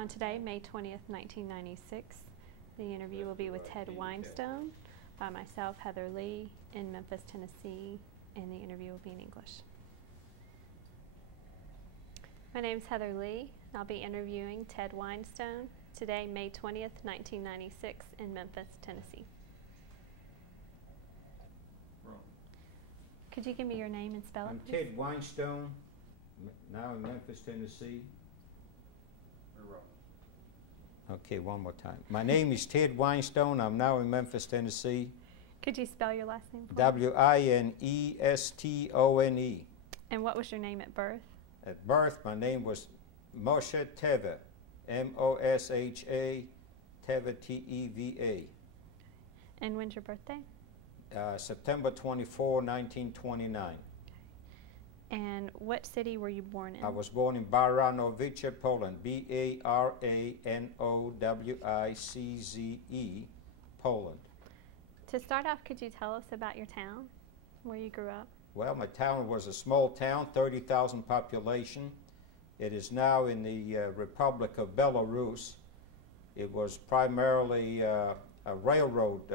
on today, May 20th, 1996. The interview will be with Ted Winestone, by myself, Heather Lee, in Memphis, Tennessee, and the interview will be in English. My name is Heather Lee, and I'll be interviewing Ted Winestone today, May 20th, 1996, in Memphis, Tennessee. Could you give me your name and spell it, I'm please? Ted Winestone, now in Memphis, Tennessee. Okay, one more time. My name is Ted Winestone. I'm now in Memphis, Tennessee. Could you spell your last name for me? W-I-N-E-S-T-O-N-E. And what was your name at birth? At birth, my name was Moshe Teva, M-O-S-H-A, Teva, T-E-V-A. And when's your birthday? September 24, 1929. And what city were you born in? I was born in Baranowice, Poland, B-A-R-A-N-O-W-I-C-Z-E, Poland. To start off, could you tell us about your town, where you grew up? Well, my town was a small town, 30,000 population. It is now in the Republic of Belarus. It was primarily a railroad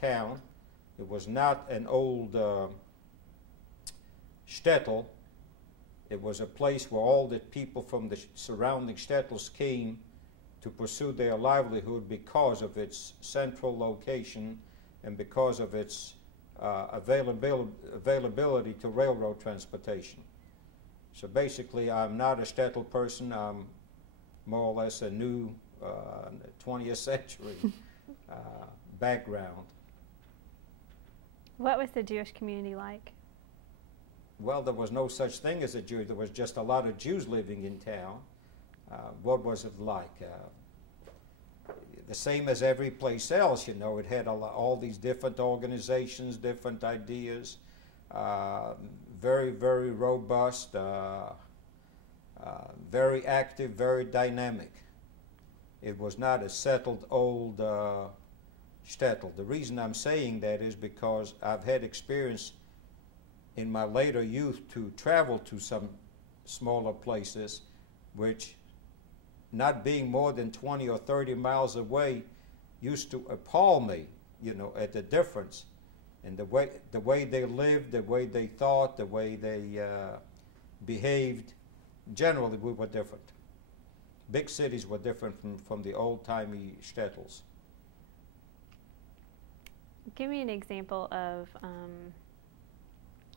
town. It was not an old shtetl. It was a place where all the people from the surrounding shtetls came to pursue their livelihood because of its central location and because of its availability to railroad transportation. So basically, I'm not a shtetl person. I'm more or less a new 20th century background. What was the Jewish community like? Well, there was no such thing as a Jew. There was just a lot of Jews living in town. What was it like? The same as every place else, you know. It had all these different organizations, different ideas, very, very robust, very active, very dynamic. It was not a settled old shtetl. The reason I'm saying that is because I've had experience in my later youth to travel to some smaller places, which, not being more than 20 or 30 miles away, used to appall me, you know, at the difference in the way they lived, the way they thought, the way they behaved. Generally, we were different. Big cities were different from the old-timey shtetls. Give me an example of,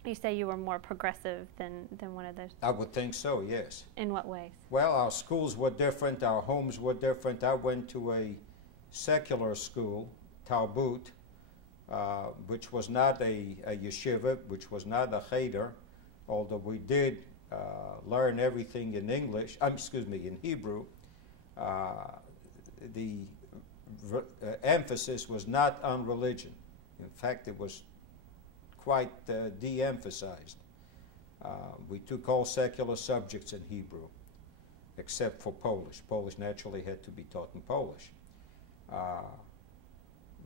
you say you were more progressive than one of those. I would think so, yes. In what ways? Well, our schools were different, our homes were different. I went to a secular school, Talbot, which was not a yeshiva, which was not a cheder, although we did learn everything in English, in Hebrew. The emphasis was not on religion. In fact, it was quite de-emphasized. We took all secular subjects in Hebrew, except for Polish. Polish naturally had to be taught in Polish.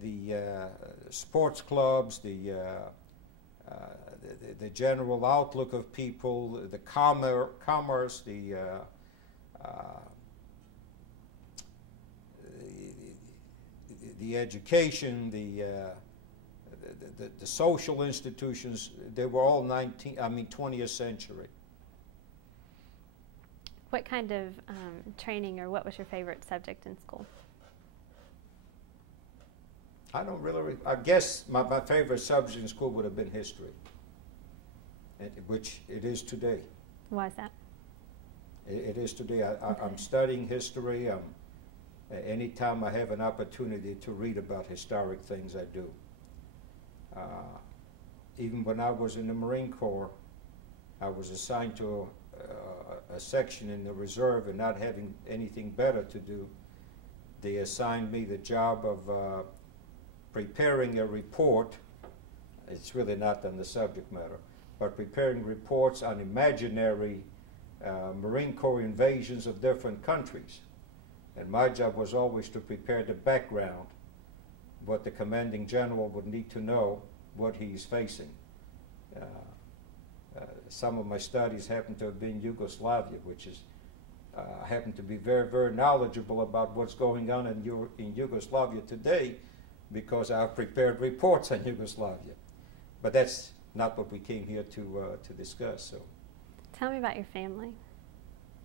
The sports clubs, the general outlook of people, the commerce, the education, the social institutions, they were all 20th century. What kind of training, or what was your favorite subject in school? I don't really, I guess my favorite subject in school would have been history, which it is today. Why is that? It is today. I'm studying history. Anytime I have an opportunity to read about historic things, I do. Even when I was in the Marine Corps, I was assigned to a section in the reserve, and not having anything better to do, they assigned me the job of preparing a report. It's really not on the subject matter, but preparing reports on imaginary Marine Corps invasions of different countries. And my job was always to prepare the background, what the commanding general would need to know, what he's facing. Some of my studies happen to have been Yugoslavia, which is I happen to be very, very knowledgeable about what's going on in Yugoslavia today because I've prepared reports on Yugoslavia. But that's not what we came here to discuss. So, tell me about your family.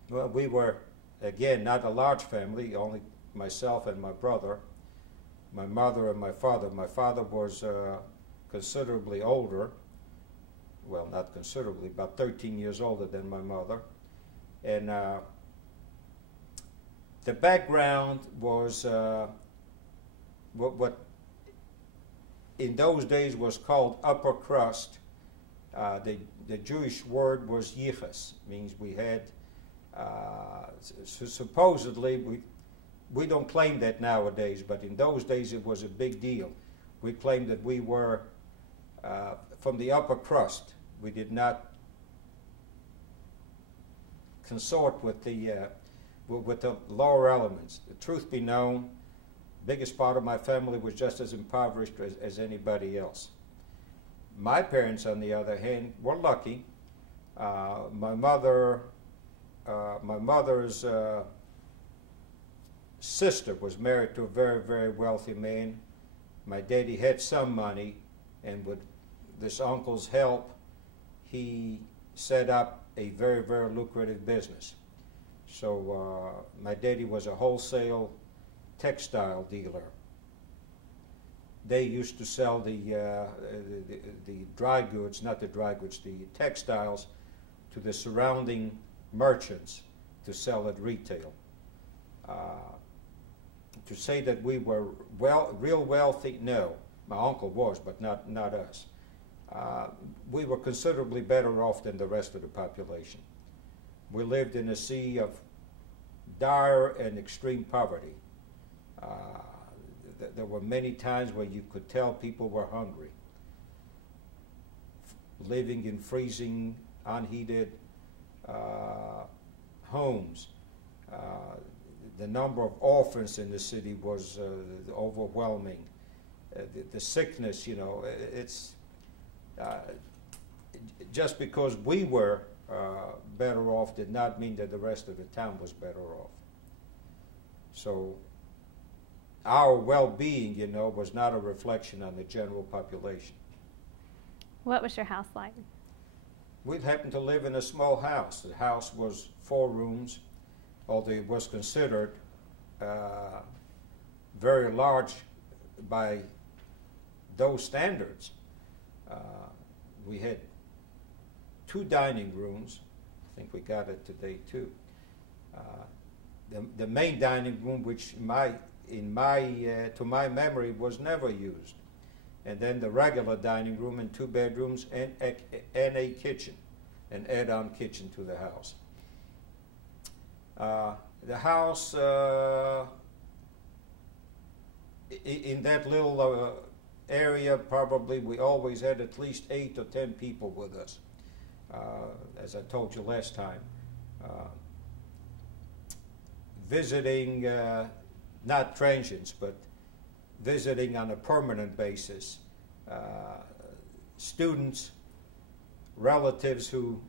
Well, we were, again, not a large family, only myself and my brother, my mother and my father. My father was considerably older, well, not considerably, about 13 years older than my mother. And the background was what in those days was called upper crust. The Jewish word was yichus, means we had, supposedly, we don't claim that nowadays, but in those days it was a big deal. We claimed that we were from the upper crust. We did not consort with the lower elements. The truth be known, biggest part of my family was just as impoverished as anybody else. My parents, on the other hand, were lucky. My mother's sister was married to a very, very wealthy man. My daddy had some money, and with this uncle's help, he set up a very, very lucrative business. So my daddy was a wholesale textile dealer. They used to sell the dry goods, not the dry goods, the textiles to the surrounding merchants to sell at retail. To say that we were real wealthy, no. My uncle was, but not us. We were considerably better off than the rest of the population. We lived in a sea of dire and extreme poverty. There were many times where you could tell people were hungry. Living in freezing, unheated homes. The number of orphans in the city was overwhelming. The sickness, you know, it's just because we were better off did not mean that the rest of the town was better off. So our well-being, you know, was not a reflection on the general population. What was your house like? We happened to live in a small house. The house was 4 rooms, although it was considered very large by those standards. We had 2 dining rooms. I think we got it today too. The main dining room, which to my memory was never used, and then the regular dining room and 2 bedrooms and a kitchen, an add-on kitchen to the house. The house in that little area, probably we always had at least 8 or 10 people with us. As I told you last time, visiting, not transients, but visiting on a permanent basis, students, relatives who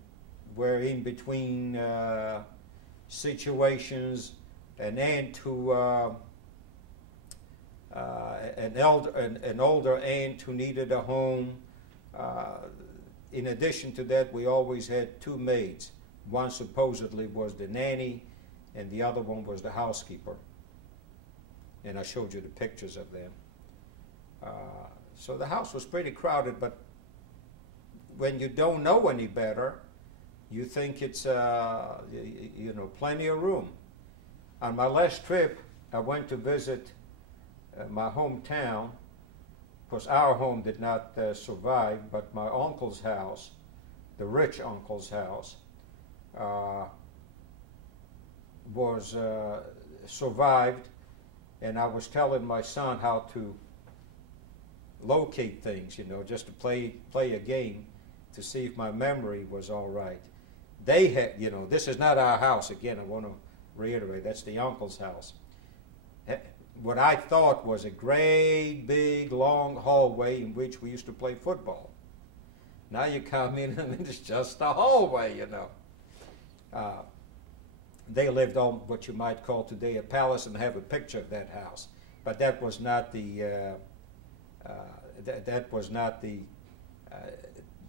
were in between situations, an aunt who, an older aunt who needed a home. In addition to that, we always had 2 maids. One supposedly was the nanny, and the other one was the housekeeper. And I showed you the pictures of them. So the house was pretty crowded, but when you don't know any better, you think it's, you know, plenty of room. On my last trip, I went to visit my hometown. Of course, our home did not survive, but my uncle's house, the rich uncle's house, was survived, and I was telling my son how to locate things, you know, just to play a game to see if my memory was all right. They had, you know, this is not our house. Again, I want to reiterate, that's the uncle's house. What I thought was a great, big, long hallway in which we used to play football. Now you come in and it's just a hallway, you know. They lived on what you might call today a palace, and have a picture of that house. But that was not the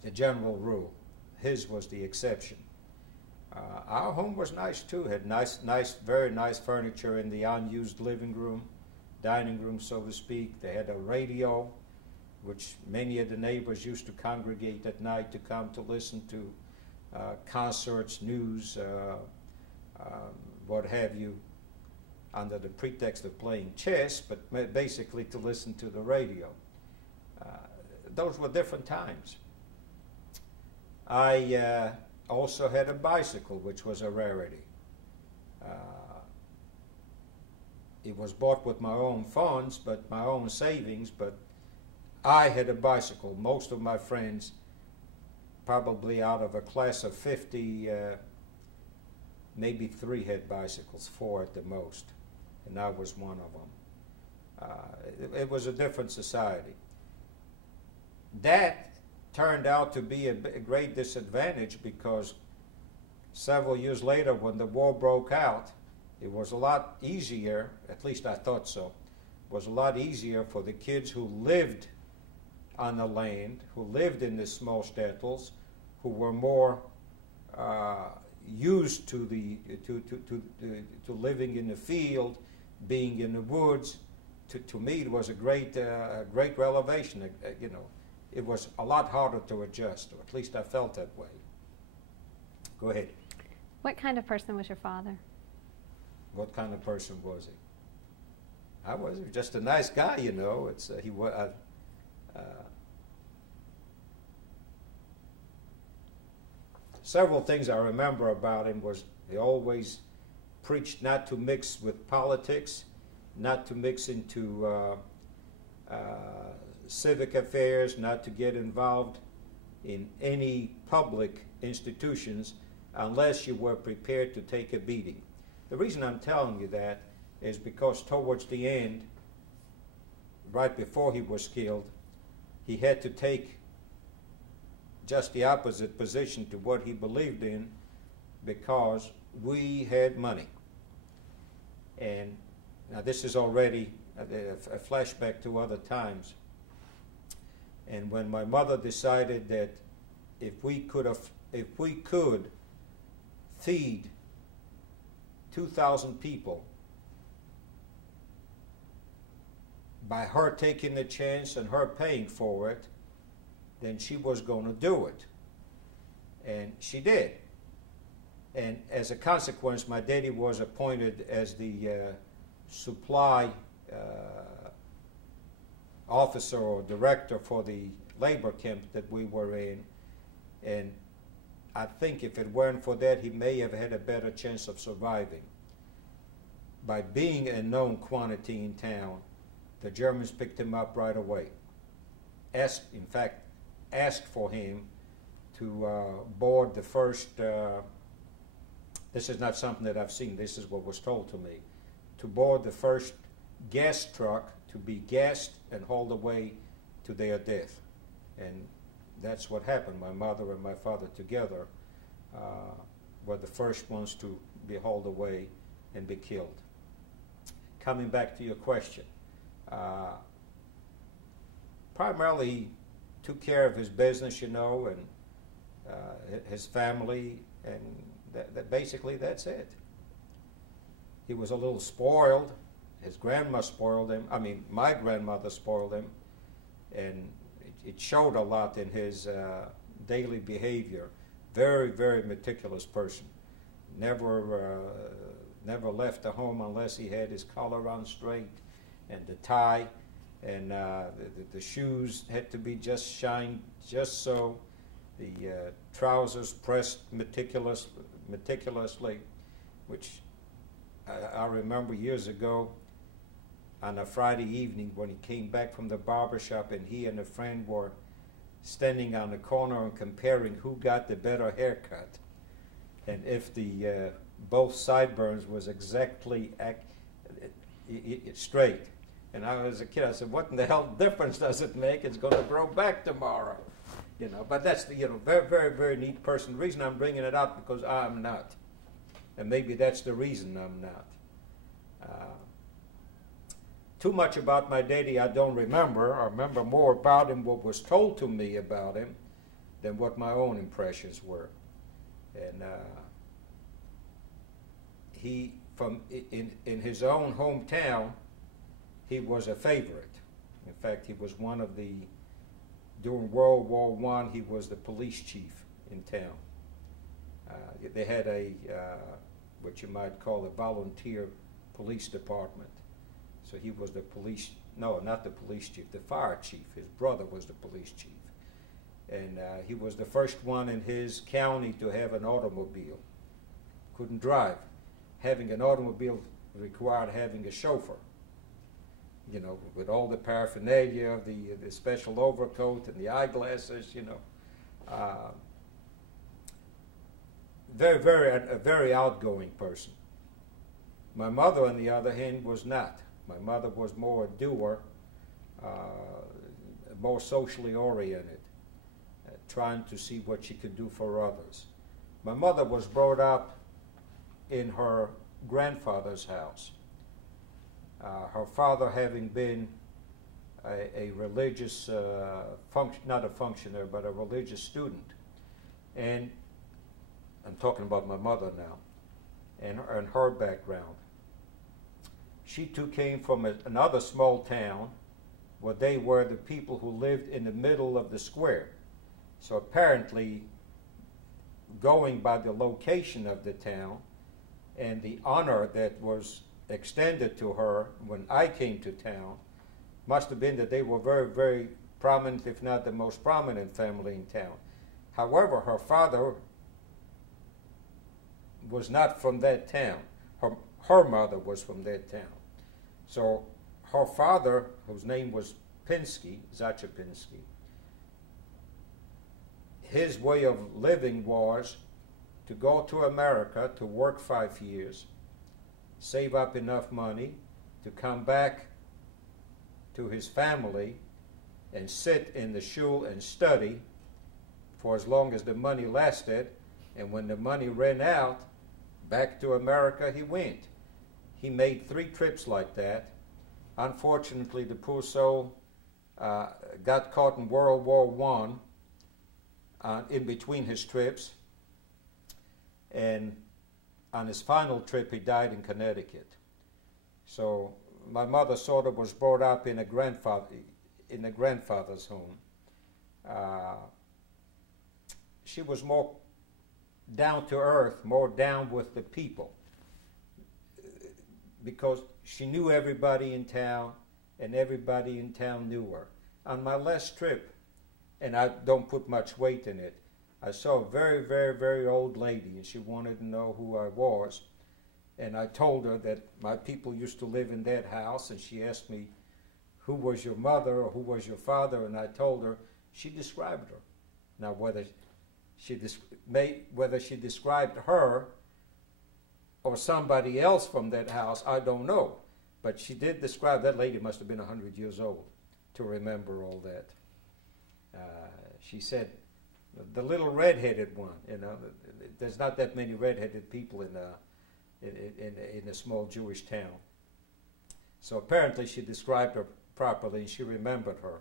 the general rule. His was the exception. Our home was nice too. Had very nice furniture in the unused living room, dining room, so to speak. They had a radio, which many of the neighbors used to congregate at night to come to listen to concerts, news, what have you, under the pretext of playing chess, but basically to listen to the radio. Those were different times. I also had a bicycle, which was a rarity. It was bought with my own funds, but my own savings, but I had a bicycle. Most of my friends, probably out of a class of 50, maybe 3 had bicycles, 4 at the most, and I was one of them. It was a different society. That turned out to be a great disadvantage, because several years later, when the war broke out, it was a lot easier, at least I thought so, it was a lot easier for the kids who lived on the land, who lived in the small shtetls, who were more used to living in the field, being in the woods. To me, it was a great revelation. You know, it was a lot harder to adjust, or at least I felt that way. Go ahead. What kind of person was your father? What kind of person was he? I was just a nice guy, you know. He was. Several things I remember about him was he always preached not to mix with politics, not to mix into civic affairs, not to get involved in any public institutions unless you were prepared to take a beating. The reason I'm telling you that is because towards the end, right before he was killed, he had to take just the opposite position to what he believed in, because we had money. And now this is already a flashback to other times. And when my mother decided that if we could feed 2,000 people by her taking the chance and her paying for it, then she was going to do it. And she did. And as a consequence, my daddy was appointed as the supply officer or director for the labor camp that we were in. And I think if it weren't for that, he may have had a better chance of surviving. By being a known quantity in town, the Germans picked him up right away. In fact, asked for him to board the first, this is not something that I've seen, this is what was told to me, to board the first gas truck to be gassed and hauled away to their death. And that's what happened. My mother and my father together were the first ones to be hauled away and be killed. Coming back to your question, primarily he took care of his business, you know, and his family, and basically that's it. He was a little spoiled. His grandma spoiled him. I mean, my grandmother spoiled him, and it showed a lot in his daily behavior. Very, very meticulous person. Never left the home unless he had his collar on straight, and the tie, and the shoes had to be just shined just so. The trousers pressed meticulously, which I remember years ago on a Friday evening when he came back from the barber shop, and he and a friend were standing on the corner and comparing who got the better haircut, and if the both sideburns was exactly straight. And I was a kid, I said, what in the hell difference does it make? It's going to grow back tomorrow. You know, but that's the, very, very, very neat person. The reason I'm bringing it up, because I'm not. and maybe that's the reason I'm not. Too much about my daddy I don't remember. I remember more about him what was told to me about him than what my own impressions were. And he, in his own hometown, he was a favorite. In fact, he was one of the, during World War I, he was the police chief in town. They had a, what you might call a volunteer police department. So he was the police, no, not the police chief, the fire chief. His brother was the police chief. And he was the first one in his county to have an automobile. Couldn't drive. Having an automobile required having a chauffeur, you know, with all the paraphernalia of the special overcoat and the eyeglasses, you know. A very outgoing person. My mother, on the other hand, was not. My mother was more a doer, more socially oriented, trying to see what she could do for others. My mother was brought up in her grandfather's house. Her father having been a religious, not a functionary, but a religious student. And I'm talking about my mother now, and her background. She too came from another small town where they were the people who lived in the middle of the square. So apparently, going by the location of the town and the honor that was extended to her when I came to town, must have been that they were very, very prominent, if not the most prominent family in town. However, her father was not from that town. Her mother was from that town. So her father, whose name was Pinsky, Zachapinsky, his way of living was to go to America to work 5 years, save up enough money to come back to his family and sit in the shul and study for as long as the money lasted, and when the money ran out, back to America he went. He made 3 trips like that. Unfortunately, the poor soul got caught in World War I in between his trips, and on his final trip he died in Connecticut. So my mother sort of was brought up in a grandfather's home. She was more down to earth, more down with the people, because she knew everybody in town, and everybody in town knew her. On my last trip, and I don't put much weight in it, I saw a very, very, very old lady, and she wanted to know who I was. And I told her that my people used to live in that house, and she asked me, who was your mother or who was your father? And I told her. She described her. Now, whether she described her or somebody else from that house, I don't know. But she did describe, that lady must have been 100 years old to remember all that. She said, the little red-headed one, you know, there's not that many red-headed people in a small Jewish town. So apparently she described her properly and she remembered her.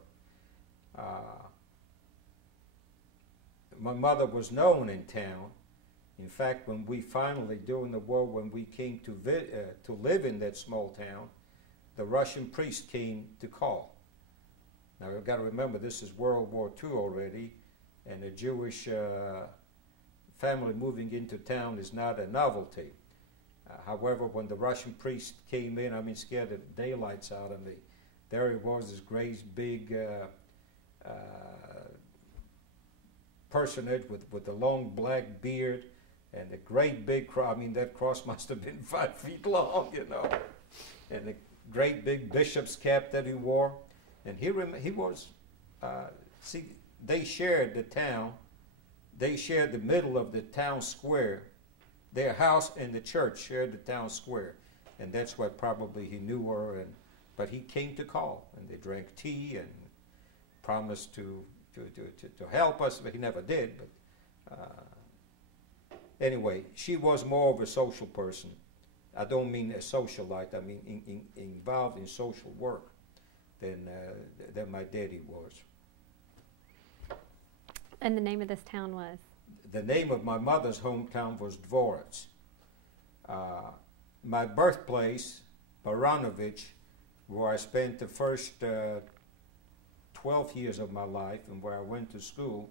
My mother was known in town. In fact, when we finally, during the war, when we came to live in that small town, the Russian priest came to call. Now, you've got to remember, this is World War II already, and a Jewish family moving into town is not a novelty. However, when the Russian priest came in, I mean, scared the daylights out of me. There he was, this great big personage with a long black beard and a great big cross. I mean, that cross must have been 5 feet long, you know, and a great big bishop's cap that he wore. And he was, see, they shared the town. They shared the middle of the town square. Their house and the church shared the town square. And that's why probably he knew her. But he came to call, and they drank tea and promised to help us, but he never did. But Anyway, she was more of a social person. I don't mean a socialite. I mean involved in social work than my daddy was. And the name of this town was? The name of my mother's hometown was Dvorets. My birthplace, Baranovich, where I spent the first 12 years of my life and where I went to school,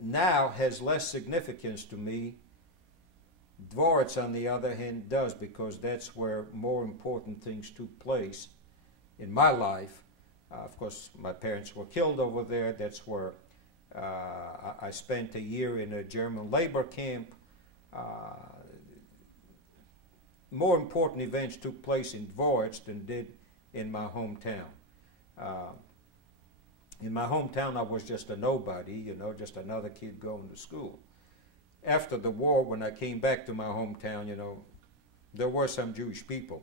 now has less significance to me. Dvorets, on the other hand, does, because that's where more important things took place in my life. Of course, my parents were killed over there. That's where I spent a year in a German labor camp. More important events took place in Dvorets than did in my hometown. In my hometown, I was just a nobody, you know, just another kid going to school. After the war, when I came back to my hometown, you know, there were some Jewish people,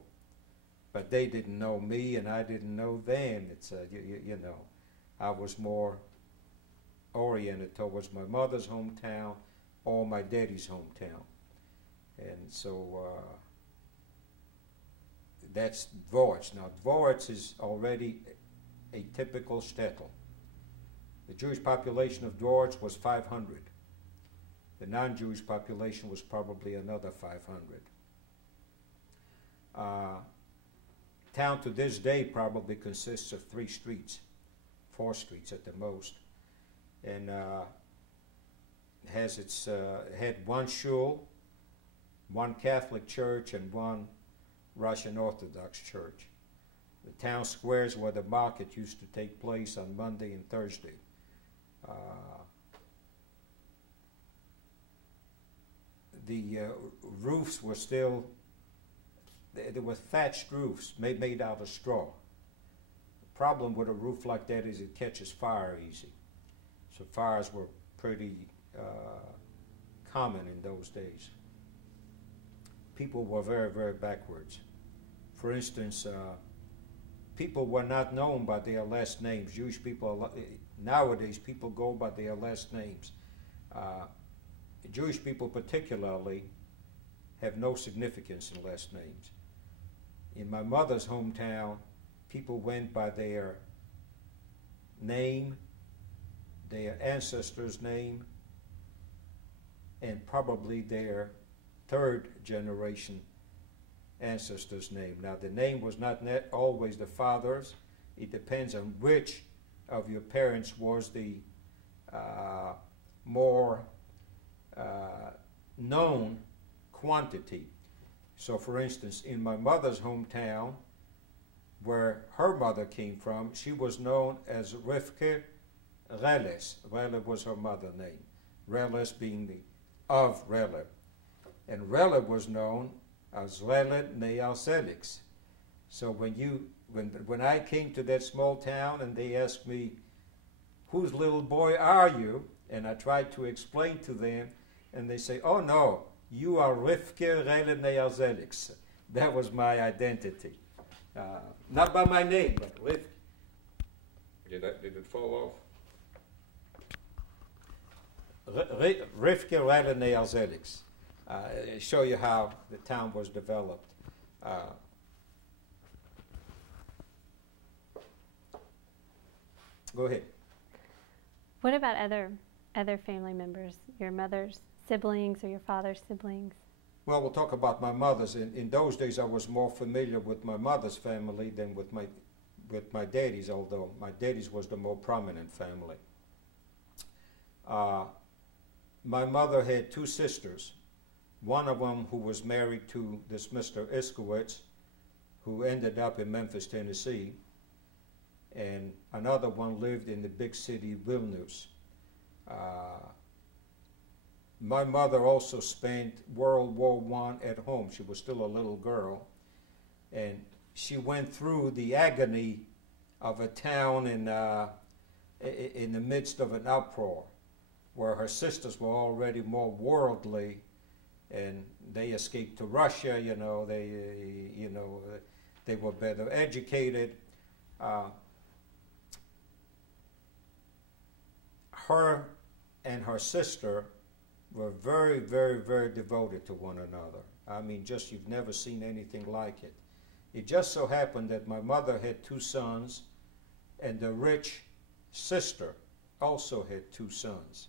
but they didn't know me and I didn't know them. It's you know, I was more oriented towards my mother's hometown or my daddy's hometown, and so that's Dvorets. Now Dvorets is already a typical shtetl. The Jewish population of Dvorets was 500. The non-Jewish population was probably another 500. Town to this day probably consists of 3 streets, 4 streets at the most, and has its had one shul, one Catholic church, and one Russian Orthodox church. The town squares where the market used to take place on Monday and Thursday. The roofs were still, there were thatched roofs made out of straw. The problem with a roof like that is it catches fire easy. So fires were pretty common in those days. People were very, very backwards. For instance, people were not known by their last names. Jewish people, nowadays, people go by their last names. Jewish people particularly have no significance in last names. In my mother's hometown, people went by their name, their ancestor's name, and probably their 3rd generation ancestor's name. Now, the name was not always the father's. It depends on which of your parents was the more known quantity. So, for instance, in my mother's hometown, where her mother came from, she was known as Rivke Reles. Rele was her mother name. Reles being the of Rele. And Rele was known as Rele Neyal Selix. So when I came to that small town and they asked me, whose little boy are you? And I tried to explain to them, and they say, oh no, you are Rivke Rele Neyal Selix. That was my identity. Not by my name, but Rivke. Did it fall off? Rivke Rele Neyal Selix. Show you how the town was developed. Go ahead. What about other family members, your mother's siblings or your father's siblings? Well, we'll talk about my mother's. In those days, I was more familiar with my mother's family than with my daddy's, although my daddy's was the more prominent family. My mother had 2 sisters. One of them who was married to this Mr. Iskowitz, who ended up in Memphis, Tennessee, and another one lived in the big city, Vilnius. My mother also spent World War I at home. She was still a little girl, and she went through the agony of a town in the midst of an uproar, where her sisters were already more worldly, and they escaped to Russia. They were better educated. Her and her sister were very, very, very devoted to one another. I mean, just you've never seen anything like it. It just so happened that my mother had 2 sons, and the rich sister also had 2 sons.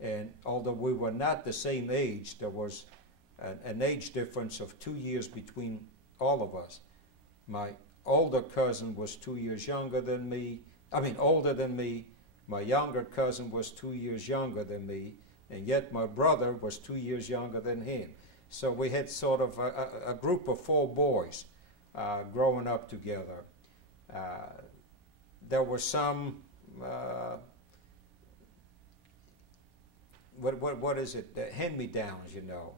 And although we were not the same age, there was an age difference of 2 years between all of us. My older cousin was 2 years younger than me. I mean, older than me. My younger cousin was 2 years younger than me, and yet my brother was 2 years younger than him. So we had sort of a group of 4 boys growing up together. There were some, what is it, hand-me-downs, you know.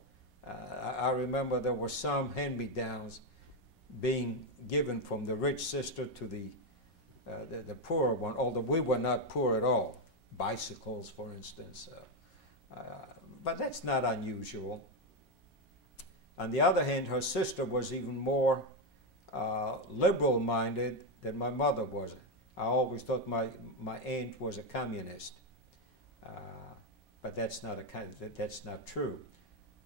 I remember there were some hand-me-downs being given from the rich sister to the poorer one, although we were not poor at all. Bicycles, for instance. But that's not unusual. On the other hand, her sister was even more liberal-minded than my mother was. I always thought my aunt was a communist, but that's not true.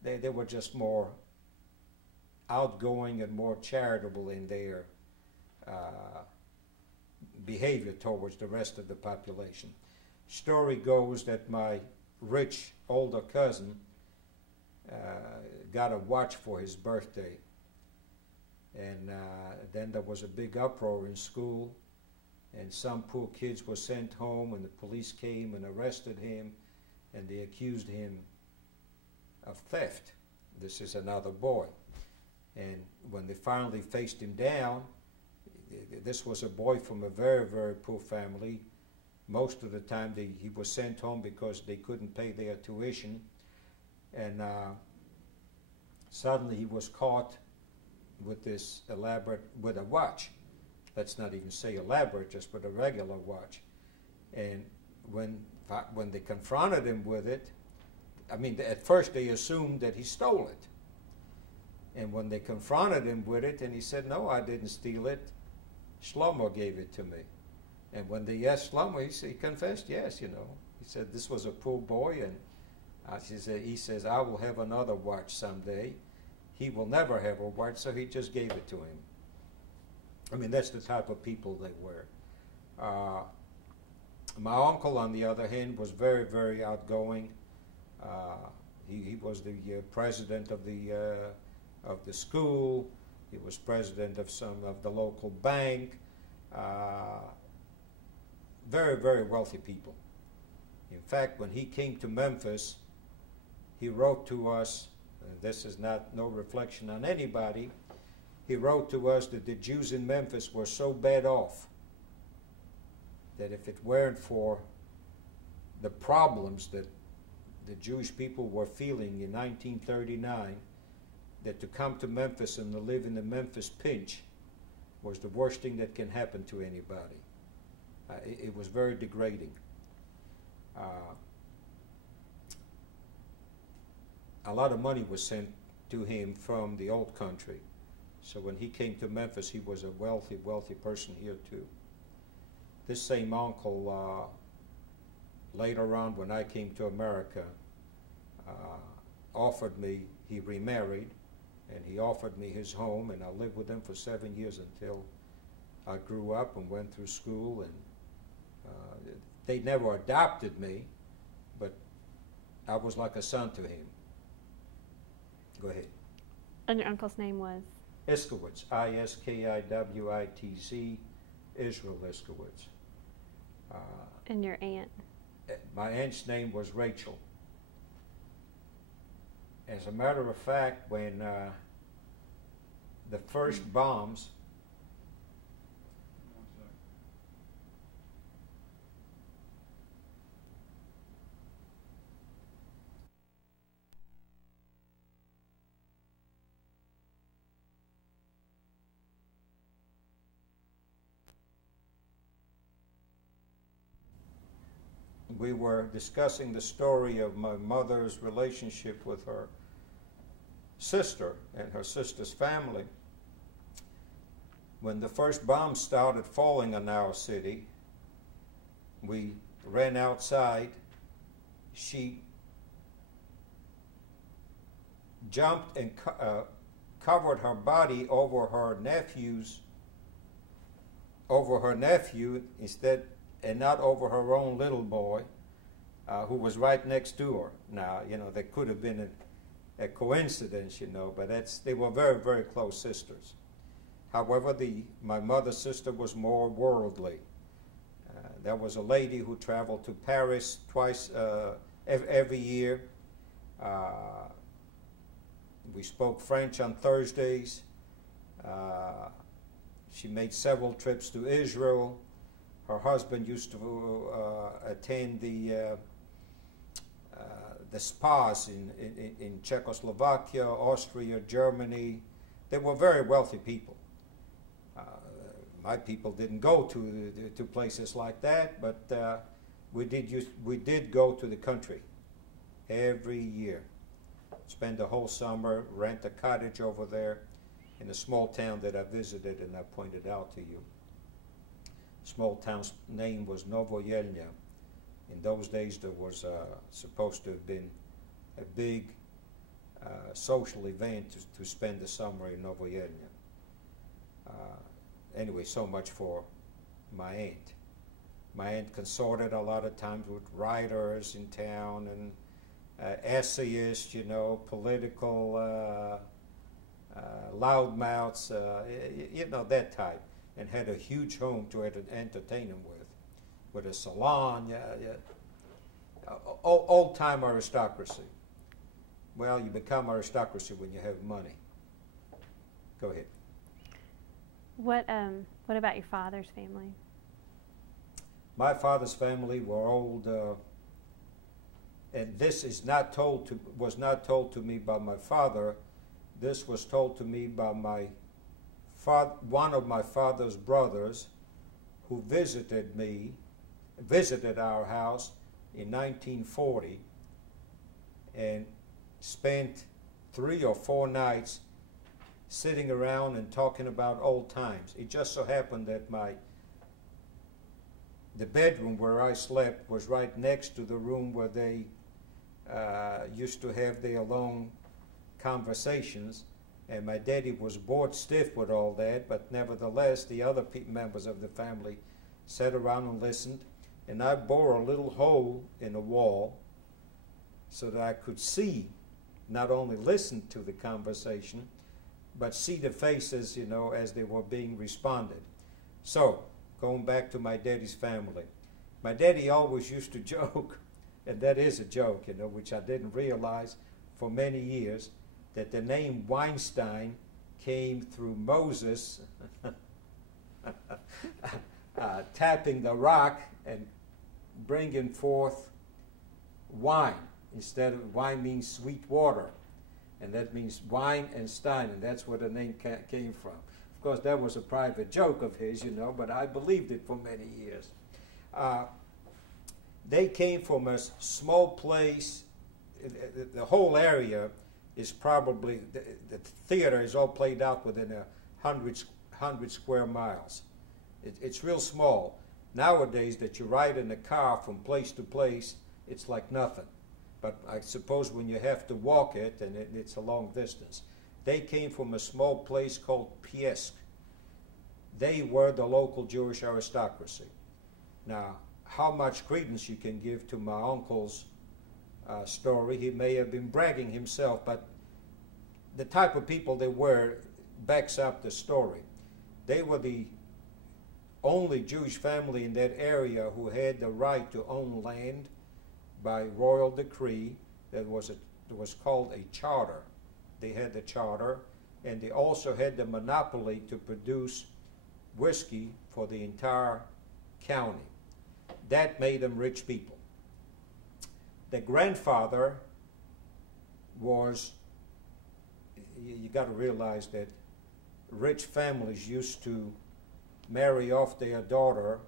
They were just more outgoing and more charitable in their behavior towards the rest of the population. Story goes that my rich older cousin got a watch for his birthday, and then there was a big uproar in school, and some poor kids were sent home, and the police came and arrested him, and they accused him of theft. This is another boy. And when they finally faced him down, this was a boy from a very, very poor family. Most of the time he was sent home because they couldn't pay their tuition. And suddenly he was caught with this with a watch. Let's not even say elaborate, just with a regular watch. And when they confronted him with it, I mean, at first they assumed that he stole it. And when they confronted him with it, and he said, "No, I didn't steal it. Shlomo gave it to me." And when they asked Shlomo, he confessed, yes, you know. He said, "This was a poor boy," and he says, "I will have another watch someday." He will never have a watch, so he just gave it to him. I mean, that's the type of people they were. My uncle, on the other hand, was very, very outgoing. He was the president of the school. He was president of the local bank. Very, very wealthy people. In fact, when he came to Memphis, he wrote to us, this is no reflection on anybody, he wrote to us that the Jews in Memphis were so bad off that if it weren't for the problems that the Jewish people were feeling in 1939, that to come to Memphis and to live in the Memphis pinch was the worst thing that can happen to anybody. It was very degrading. A lot of money was sent to him from the old country. So when he came to Memphis, he was a wealthy, wealthy person here too. This same uncle, later on when I came to America, offered me, he remarried, and he offered me his home, and I lived with him for 7 years until I grew up and went through school. And they never adopted me, but I was like a son to him. Go ahead. And your uncle's name was? Iskowitz, Iskiwitz, Israel Iskowitz. And your aunt? My aunt's name was Rachel. As a matter of fact, when the first bombs, we were discussing the story of my mother's relationship with her sister and her sister's family. When the first bombs started falling on our city, we ran outside. She jumped and covered her body over her nephew instead, and not over her own little boy, who was right next to her. Now, that could have been a coincidence, but they were very, very close sisters. However, my mother's sister was more worldly. There was a lady who traveled to Paris twice every year. We spoke French on Thursdays. She made several trips to Israel. Her husband used to attend the spas in Czechoslovakia, Austria, Germany. They were very wealthy people. My people didn't go to places like that, but we did go to the country every year. Spend the whole summer, rent a cottage over there in a small town that I visited and I pointed out to you. Small town's name was Novoyelnya. In those days, there was supposed to have been a big social event to spend the summer in Novoyelnya. Anyway, so much for my aunt. My aunt consorted a lot of times with writers in town and essayists, political loudmouths, that type, and had a huge home to entertain them with a salon, old-time aristocracy. Well, you become aristocracy when you have money. Go ahead. What about your father's family? My father's family were old, and this was not told to me by my father. This was told to me by one of my father's brothers, who visited our house in 1940, and spent 3 or 4 nights sitting around and talking about old times. It just so happened that the bedroom where I slept was right next to the room where they used to have their long conversations, and my daddy was bored stiff with all that, but nevertheless the other members of the family sat around and listened, and I bore a little hole in the wall so that I could see, not only listen to the conversation, but see the faces, as they were being responded. So, going back to my daddy's family, my daddy always used to joke, and that is a joke, which I didn't realize for many years, that the name Winestone came through Moses tapping the rock and bringing forth wine. Instead of wine means sweet water, and that means wine and stein, and that's where the name came from. Of course, that was a private joke of his, but I believed it for many years. They came from a small place. The whole area is probably, the theater is all played out within 100 square miles. It's real small. Nowadays, that you ride in a car from place to place, it's like nothing. But I suppose when you have to walk it, and it's a long distance. They came from a small place called Piesk. They were the local Jewish aristocracy. Now, how much credence you can give to my uncle's story, he may have been bragging himself, but the type of people they were backs up the story. They were the only Jewish family in that area who had the right to own land by royal decree. That was called a charter. They had the charter, and they also had the monopoly to produce whiskey for the entire county. That made them rich people. The grandfather was, you got to realize that rich families used to marry off their daughter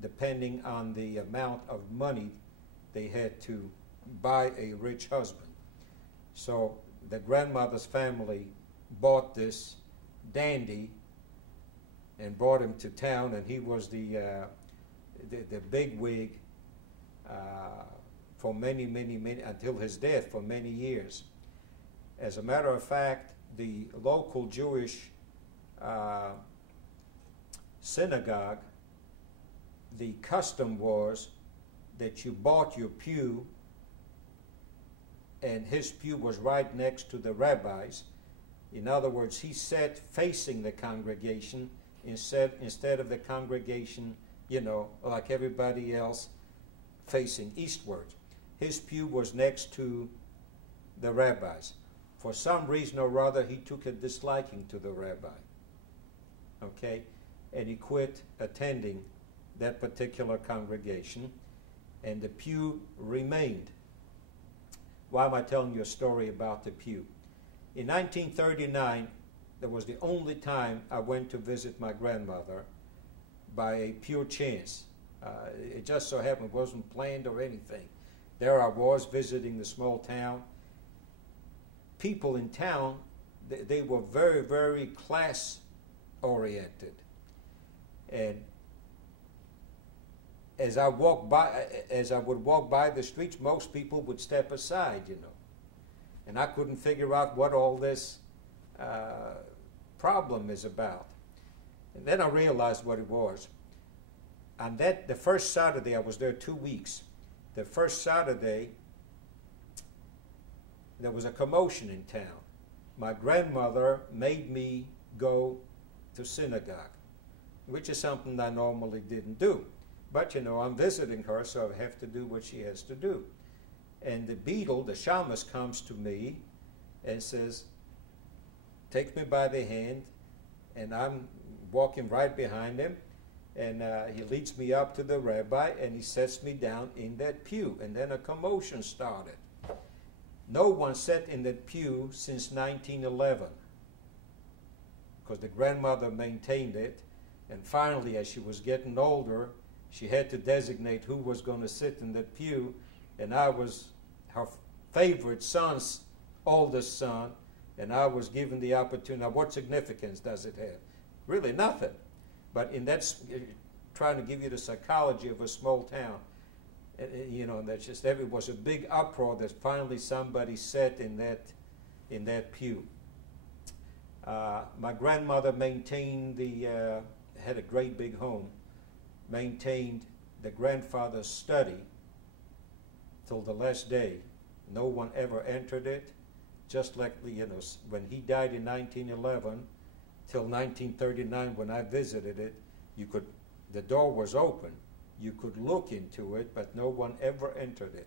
depending on the amount of money they had to buy a rich husband. So the grandmother's family bought this dandy and brought him to town, and he was the bigwig for many, until his death, for many years. As a matter of fact, the local Jewish synagogue, the custom was that you bought your pew, and his pew was right next to the rabbi's. In other words, he sat facing the congregation instead of the congregation, you know, like everybody else, facing eastward. His pew was next to the rabbi's. For some reason or other, he took a disliking to the rabbi. Okay? And he quit attending that particular congregation, and the pew remained. Why am I telling you a story about the pew? In 1939, that was the only time I went to visit my grandmother by a pure chance. It just so happened it wasn't planned or anything. There I was visiting the small town. People in town, they were very, very class-oriented. And as I would walk by the streets, most people would step aside, you know. And I couldn't figure out what all this problem is about. And then I realized what it was. On the first Saturday, I was there 2 weeks. The first Saturday, there was a commotion in town. My grandmother made me go to synagogue, which is something I normally didn't do. But, you know, I'm visiting her, so I have to do what she has to do. And the beadle, the shamus, comes to me and says, takes me by the hand, and I'm walking right behind him, and he leads me up to the rabbi, and he sets me down in that pew. And then a commotion started. No one sat in that pew since 1911, because the grandmother maintained it. And finally, as she was getting older, she had to designate who was going to sit in that pew, and I was her favorite son's oldest son, and I was given the opportunity. Now, what significance does it have? Really nothing. But in that, trying to give you the psychology of a small town, you know, that's just, it was a big uproar that finally somebody sat in that pew. My grandmother maintained had a great big home, maintained the grandfather's study till the last day. No one ever entered it, just like, you know, when he died in 1911 till 1939 when I visited it, the door was open. You could look into it, but no one ever entered it.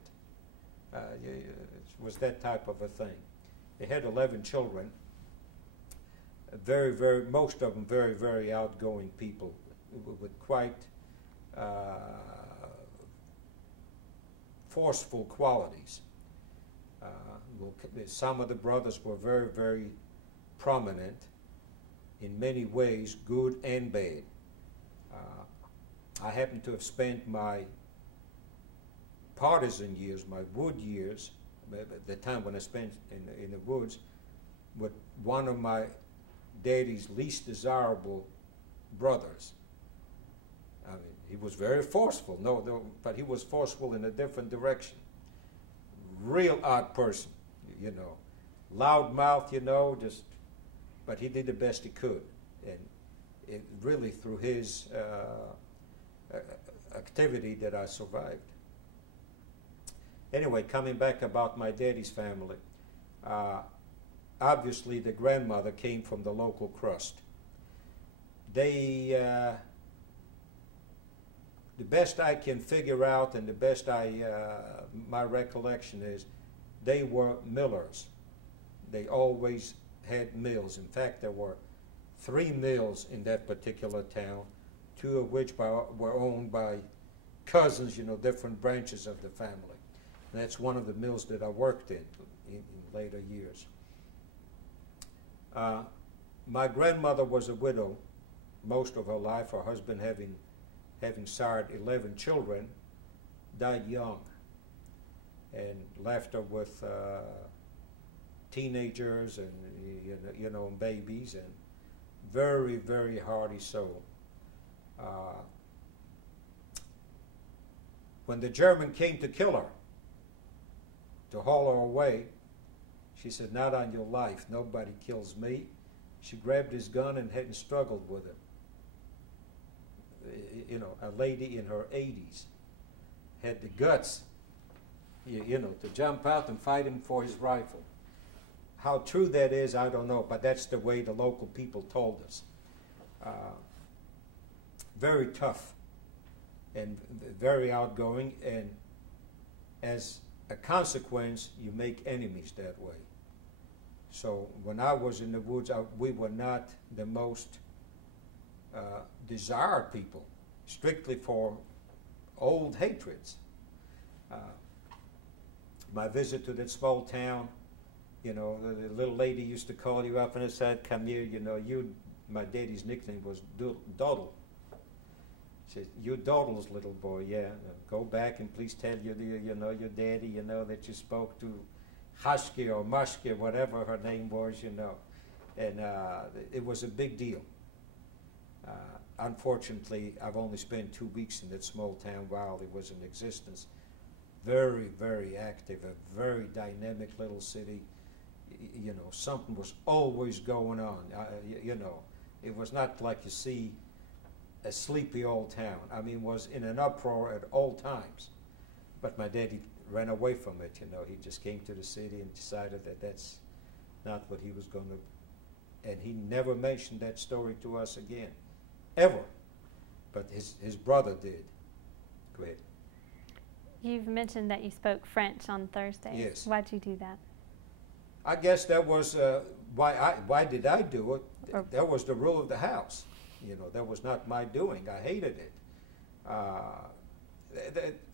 It was that type of a thing. They had 11 children, most of them very, very outgoing people with quite forceful qualities. Some of the brothers were very, very prominent in many ways, good and bad. I happen to have spent my partisan years, my wood years, the time when I spent in the woods, with one of my daddy's least desirable brothers. I mean, he was very forceful, but he was forceful in a different direction. Real odd person, you know, loud mouth, you know, but he did the best he could, and it really through his activity that I survived. Anyway, coming back about my daddy's family, obviously the grandmother came from the local crust. The best I can figure out, and the best my recollection is, they were millers. They always had mills. In fact, there were 3 mills in that particular town, 2 of which were owned by cousins, you know, different branches of the family. And that's one of the mills that I worked in later years. My grandmother was a widow most of her life. Her husband, having sired 11 children, died young and left her with teenagers and you know babies, and very, very hearty soul. When the German came to kill her, to haul her away, She said, "Not on your life. Nobody kills me." She grabbed his gun and hadn't struggled with him. You know, a lady in her 80s had the guts, you know, to jump out and fight him for his rifle. How true that is, I don't know, but that's the way the local people told us. Very tough and very outgoing, and as a consequence, you make enemies that way. So when I was in the woods, we were not the most desired people, strictly for old hatreds. My visit to that small town, you know, the little lady used to call you up and said, "Come here, you know, my daddy's nickname was Doddle." She said, "You Doddle's little boy, yeah. Go back and please tell your daddy, you know, that you spoke to Husky or Musky or whatever her name was, you know." And it was a big deal. Unfortunately, I've only spent 2 weeks in that small town while it was in existence. Very, very active, a very dynamic little city. You know, something was always going on. You know, it was not like you see a sleepy old town. I mean, it was in an uproar at all times. But my daddy ran away from it, you know. He just came to the city and decided that that's not what he was going to, and he never mentioned that story to us again, ever. But his brother did. Go ahead. You've mentioned that you spoke French on Thursdays. Yes. Why'd you do that? I guess that was why did I do it? That was the rule of the house. You know, that was not my doing. I hated it.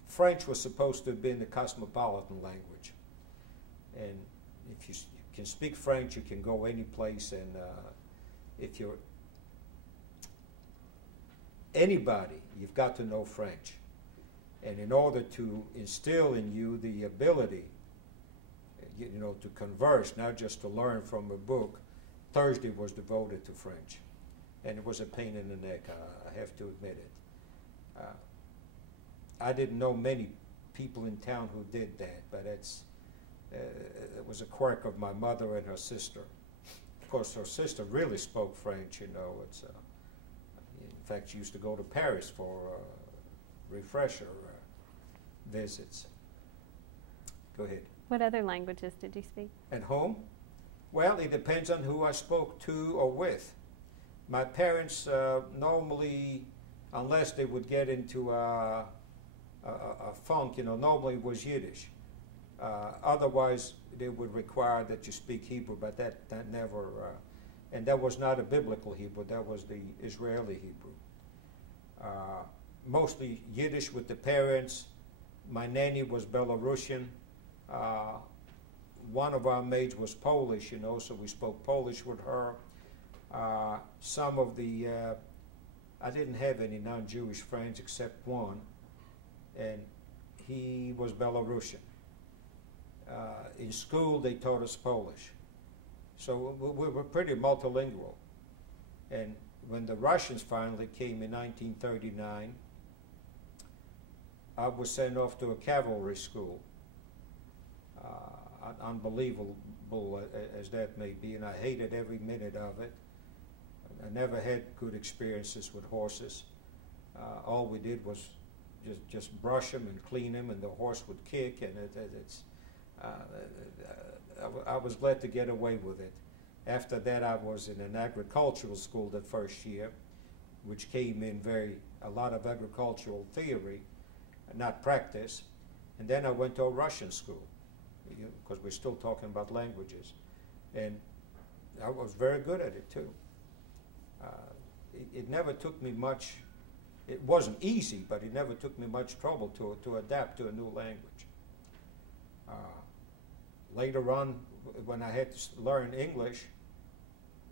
French was supposed to have been the cosmopolitan language, and if you can speak French, you can go any place. And if you're anybody, you've got to know French. And in order to instill in you the ability, you know, to converse, not just to learn from a book, Thursday was devoted to French. And it was a pain in the neck, I have to admit it. I didn't know many people in town who did that, but it was a quirk of my mother and her sister. Of course, her sister really spoke French, you know. In fact, she used to go to Paris for refresher visits. Go ahead. What other languages did you speak? At home? Well, it depends on who I spoke to or with. My parents normally, unless they would get into a funk, you know, normally it was Yiddish. Otherwise, they would require that you speak Hebrew, but that never, and that was not a biblical Hebrew, that was the Israeli Hebrew. Mostly Yiddish with the parents. My nanny was Belarusian. One of our maids was Polish, you know, so we spoke Polish with her. Some of the, I didn't have any non-Jewish friends except one, and he was Belarusian. In school, they taught us Polish. So we were pretty multilingual. And when the Russians finally came in 1939, I was sent off to a cavalry school. Unbelievable as that may be, and I hated every minute of it. I never had good experiences with horses. All we did was just brush them and clean them, and the horse would kick, and I was glad to get away with it. After that, I was in an agricultural school that first year, which came in a lot of agricultural theory, not practice. And then I went to a Russian school, because we're still talking about languages. And I was very good at it, too. It never took me much, it wasn't easy, but it never took me much trouble to adapt to a new language. Later on, when I had to learn English,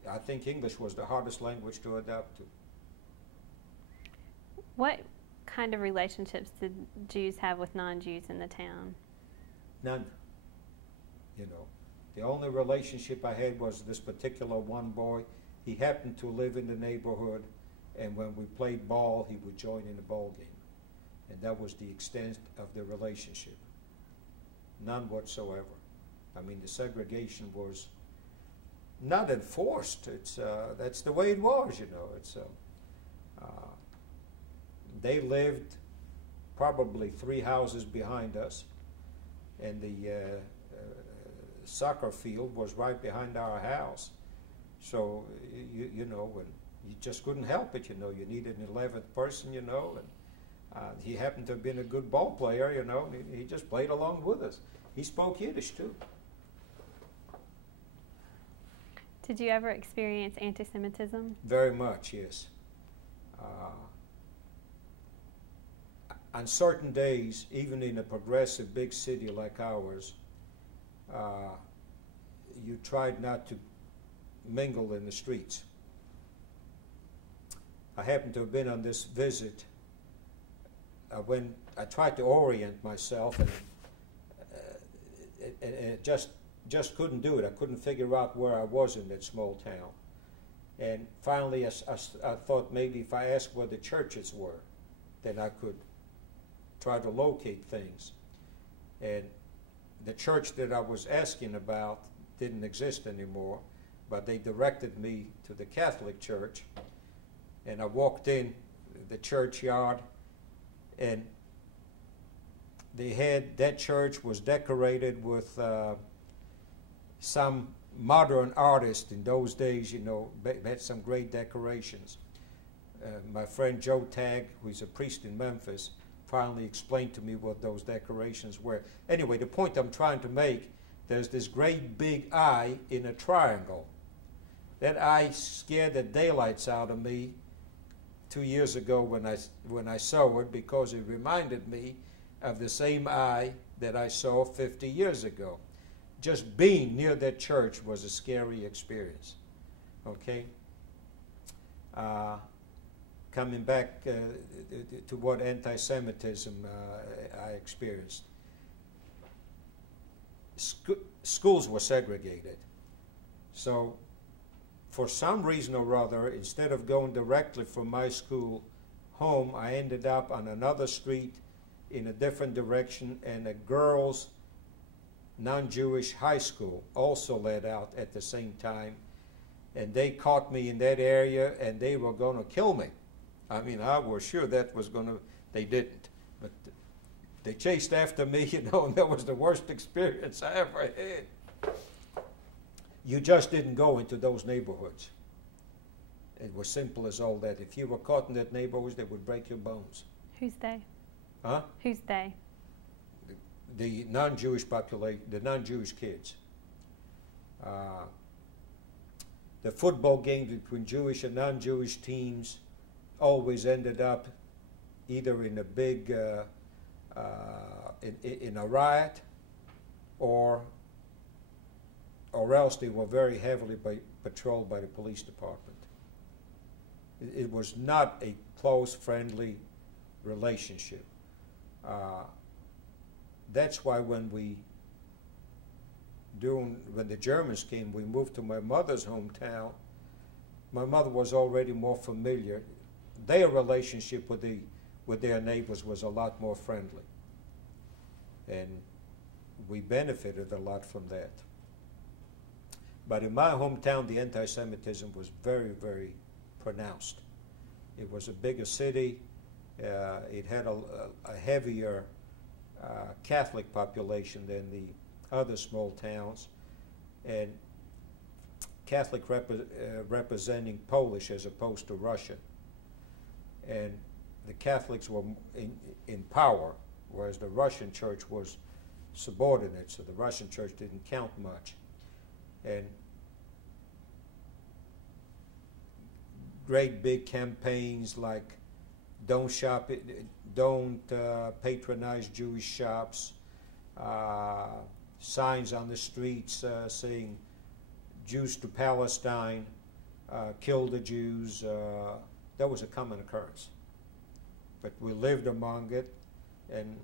I think English was the hardest language to adapt to. What kind of relationships did Jews have with non-Jews in the town? None. You know, the only relationship I had was this particular one boy. He happened to live in the neighborhood, and when we played ball, he would join in the ball game. And that was the extent of the relationship. None whatsoever. I mean, the segregation was not enforced. It's that's the way it was, you know. It's they lived probably 3 houses behind us, and the soccer field was right behind our house. So you know, and you just couldn't help it. You know, you needed an 11th person. You know, and he happened to have been a good ball player. You know, and he just played along with us. He spoke Yiddish too. Did you ever experience anti-Semitism? Very much, yes. On certain days, even in a progressive big city like ours, you tried not to mingle in the streets. I happened to have been on this visit when I tried to orient myself, and it just couldn't do it. I couldn't figure out where I was in that small town. And finally, I thought maybe if I asked where the churches were, then I could try to locate things. And the church that I was asking about didn't exist anymore, but they directed me to the Catholic church. And I walked in the churchyard, and that church was decorated with some modern artist in those days, you know, had some great decorations. My friend Joe Tagg, who's a priest in Memphis, finally explained to me what those decorations were. Anyway, the point I'm trying to make, there's this great big eye in a triangle. That eye scared the daylights out of me 2 years ago when I saw it, because it reminded me of the same eye that I saw 50 years ago. Just being near that church was a scary experience. Okay? Coming back to what anti-Semitism I experienced. Schools were segregated. So for some reason or other, instead of going directly from my school home, I ended up on another street in a different direction, and a girls' non-Jewish high school also let out at the same time. And they caught me in that area, and they were going to kill me. I mean, I was sure that was going to, they didn't. But they chased after me, you know, and that was the worst experience I ever had. You just didn't go into those neighborhoods. It was simple as all that. If you were caught in that neighborhood, they would break your bones. Who's they? Huh? Who's they? The non-Jewish population, the non-Jewish kids. The football games between Jewish and non-Jewish teams always ended up either in a big, in a riot, or else they were very heavily patrolled by the police department. It was not a close, friendly relationship. That's why when the Germans came, we moved to my mother's hometown. My mother was already more familiar. Their relationship with their neighbors was a lot more friendly, and we benefited a lot from that. But in my hometown, the anti-Semitism was very, very pronounced. It was a bigger city. It had a heavier Catholic population than the other small towns, and Catholic representing Polish as opposed to Russian. And the Catholics were in power, whereas the Russian church was subordinate, so the Russian church didn't count much. And great big campaigns like don't patronize Jewish shops, signs on the streets saying Jews to Palestine, kill the Jews. That was a common occurrence. But we lived among it and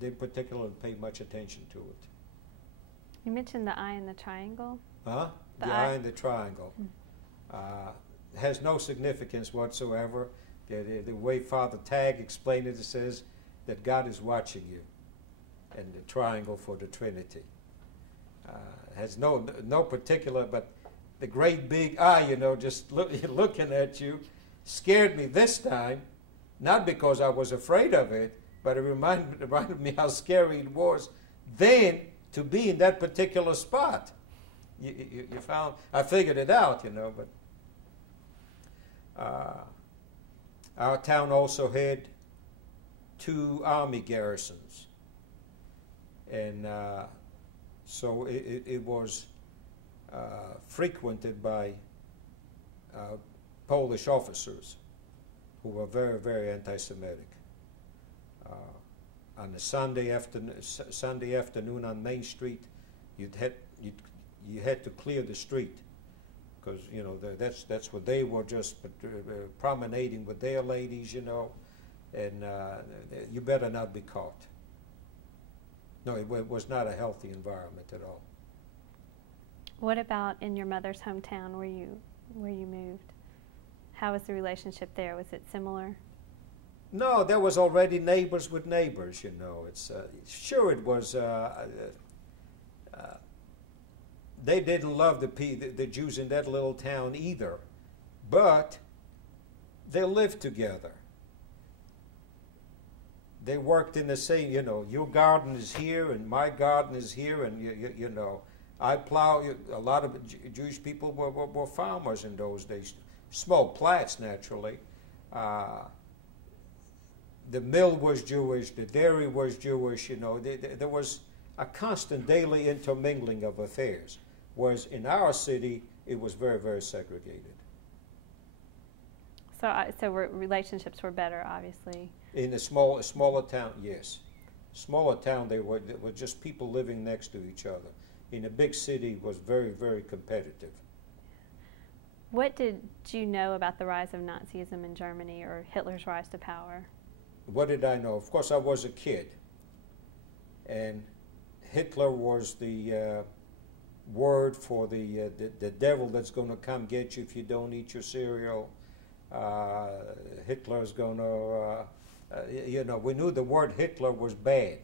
didn't particularly pay much attention to it. You mentioned the eye in the triangle. Huh? The eye in the triangle. Has no significance whatsoever. The way Father Tagg explained it, it says that God is watching you. and the triangle for the Trinity. Has no particular, but the great big eye, you know, just looking at you, scared me this time, not because I was afraid of it, but it reminded me how scary it was then to be in that particular spot. You found, I figured it out, you know, but our town also had 2 army garrisons, and so it was frequented by Polish officers who were very, very anti-Semitic. On a Sunday afternoon on Main Street, you had to clear the street, because you know that's what they were, just promenading with their ladies, you know, and you better not be caught. No, it was not a healthy environment at all. What about in your mother's hometown where you moved? How was the relationship there? Was it similar? No, there was already neighbors with neighbors, you know. It's sure it was. They didn't love the Jews in that little town either, but they lived together. They worked in the same, you know, your garden is here and my garden is here, and you know, I plow. A lot of Jewish people were farmers in those days, small plats naturally. The mill was Jewish, the dairy was Jewish, you know. There was a constant daily intermingling of affairs, whereas in our city it was very, very segregated. So relationships were better, obviously. In a smaller town, yes. Smaller town, they were just people living next to each other. In a big city, it was very, very competitive. What did you know about the rise of Nazism in Germany, or Hitler's rise to power? What did I know? Of course, I was a kid, and Hitler was the word for the devil that's going to come get you if you don't eat your cereal. Hitler's going to, you know, we knew the word Hitler was bad.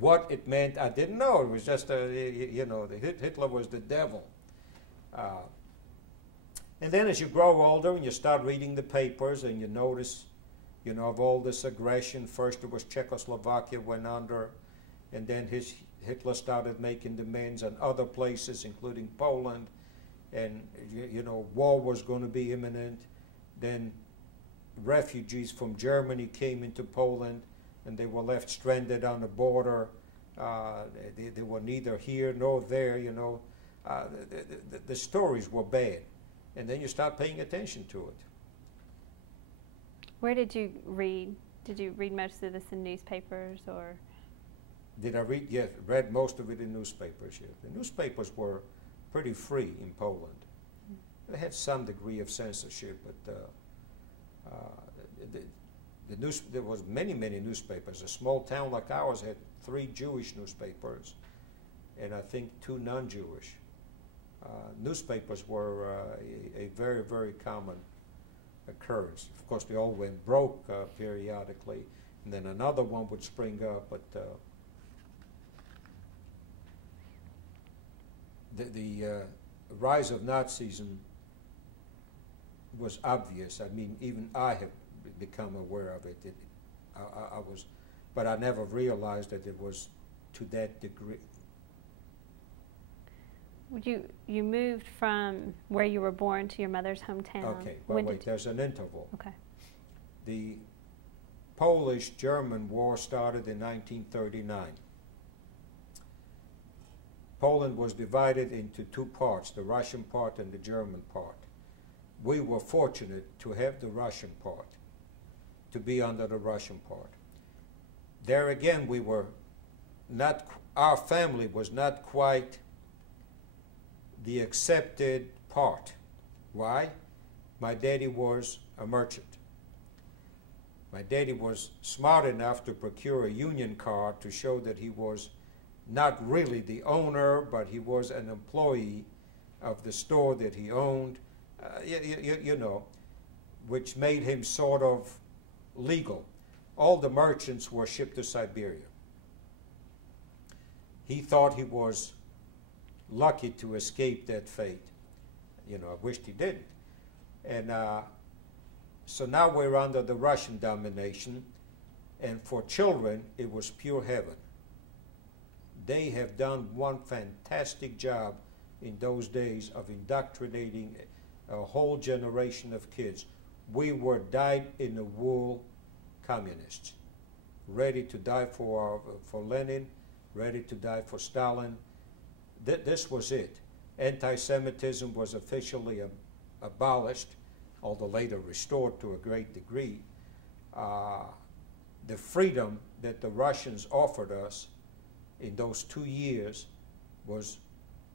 What it meant, I didn't know. It was just, you know, Hitler was the devil. And then as you grow older and you start reading the papers and you notice, you know, of all this aggression. First it was Czechoslovakia went under, and then Hitler started making demands on other places, including Poland, and you know, war was going to be imminent. Then refugees from Germany came into Poland, and they were left stranded on the border. They were neither here nor there, you know. The stories were bad, and then you start paying attention to it. Where did you read? Did you read most of this in newspapers, or? Did I read? Yes, read most of it in newspapers. Yes. The newspapers were pretty free in Poland. They had some degree of censorship, but there was many newspapers. A small town like ours had 3 Jewish newspapers, and I think 2 non-Jewish. Newspapers were a very, very common occurrence. Of course, they all went broke periodically, and then another one would spring up. But the rise of Nazism was obvious. I mean, even I have become aware of it. I was, but I never realized that it was to that degree. You moved from where you were born to your mother's hometown. Okay, well, wait, there's an interval. Okay. The Polish-German War started in 1939. Poland was divided into 2 parts, the Russian part and the German part. We were fortunate to have the Russian part, to be under the Russian part. There again, we were not, our family was not quite the accepted part. Why? My daddy was a merchant. My daddy was smart enough to procure a union card to show that he was not really the owner, but he was an employee of the store that he owned, you know, which made him sort of legal. All the merchants were shipped to Siberia. he thought he was lucky to escape that fate. You know, I wished he didn't. And so now we're under the Russian domination, and for children, it was pure heaven. They have done one fantastic job in those days of indoctrinating a whole generation of kids. We were dyed-in-the-wool communists, ready to die for Lenin, ready to die for Stalin. This was it. Anti-Semitism was officially abolished, although later restored to a great degree. The freedom that the Russians offered us in those 2 years was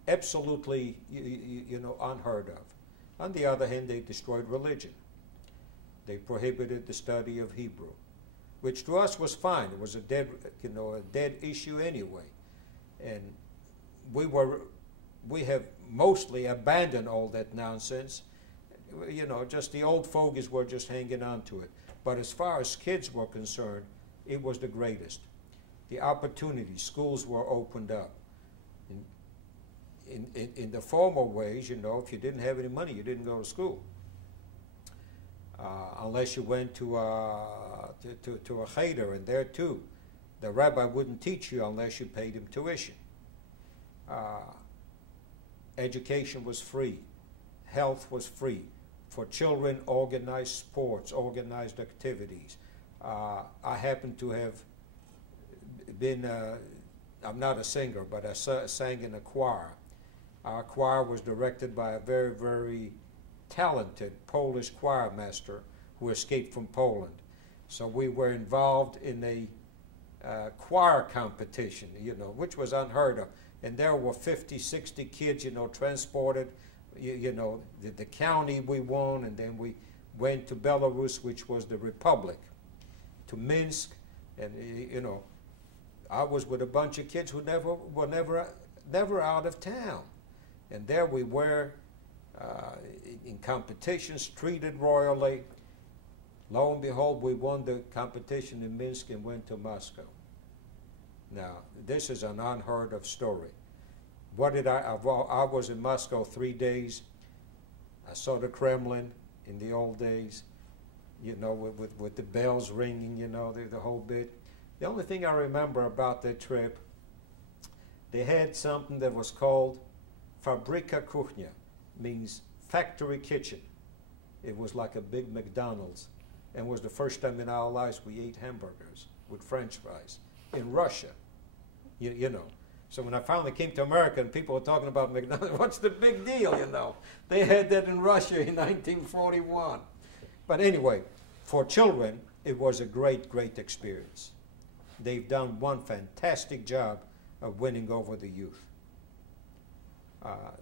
absolutely, unheard of. On the other hand, they destroyed religion. They prohibited the study of Hebrew, which to us was fine. It was a dead issue anyway. And we have mostly abandoned all that nonsense. Just the old fogies were just hanging on to it. But as far as kids were concerned, it was the greatest. The opportunities, schools were opened up. In the former ways, if you didn't have any money, you didn't go to school. Unless you went to a cheder, and there too, the rabbi wouldn't teach you unless you paid him tuition. Education was free. Health was free. For children, organized sports, organized activities. I happen to have been, I'm not a singer, but I sang in a choir. Our choir was directed by a very, very talented Polish choir master who escaped from Poland. So we were involved in a choir competition, which was unheard of. And there were 50, 60 kids, transported, the county we won, and then we went to Belarus, which was the republic, to Minsk, and, I was with a bunch of kids who were never out of town. And there we were in competitions, treated royally. Lo and behold, we won the competition in Minsk and went to Moscow. Now, this is an unheard of story. What did I was in Moscow 3 days. I saw the Kremlin in the old days, with the bells ringing, the whole bit. The only thing I remember about that trip, they had something that was called Fabrika Kuchnia, means factory kitchen. It was like a big McDonald's, and was the first time in our lives we ate hamburgers with French fries in Russia. So when I finally came to America and people were talking about McDonald's, what's the big deal, They had that in Russia in 1941. But anyway, for children, it was a great, great experience. They've done one fantastic job of winning over the youth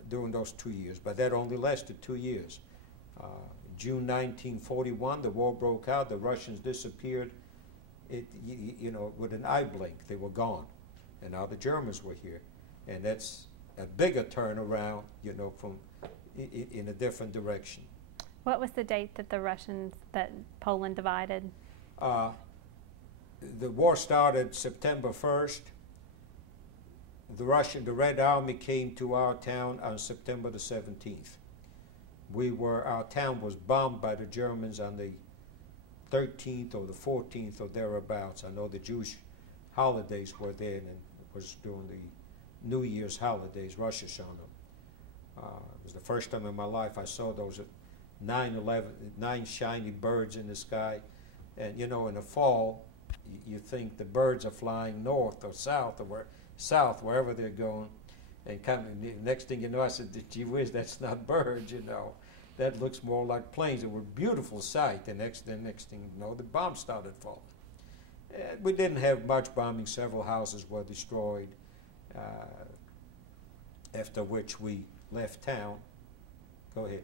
during those 2 years, but that only lasted 2 years. June 1941, the war broke out. The Russians disappeared. With an eye blink, they were gone, and now the Germans were here, and that's a bigger turnaround, from in a different direction. What was the date that Poland divided? The war started September 1st. The Red Army came to our town on September the 17th. Our town was bombed by the Germans on the 13th or the 14th or thereabouts. I know the Jewish holidays were then, and it was during the New Year's holidays, Rosh Hashanah. It was the first time in my life I saw those 9 shiny birds in the sky. And, in the fall, you think the birds are flying north or south or wherever they're going. And next thing you know, I said, gee whiz, that's not birds, That looks more like planes. It was a beautiful sight. The next thing you know, the bombs started falling. We didn't have much bombing. Several houses were destroyed, after which we left town. Go ahead.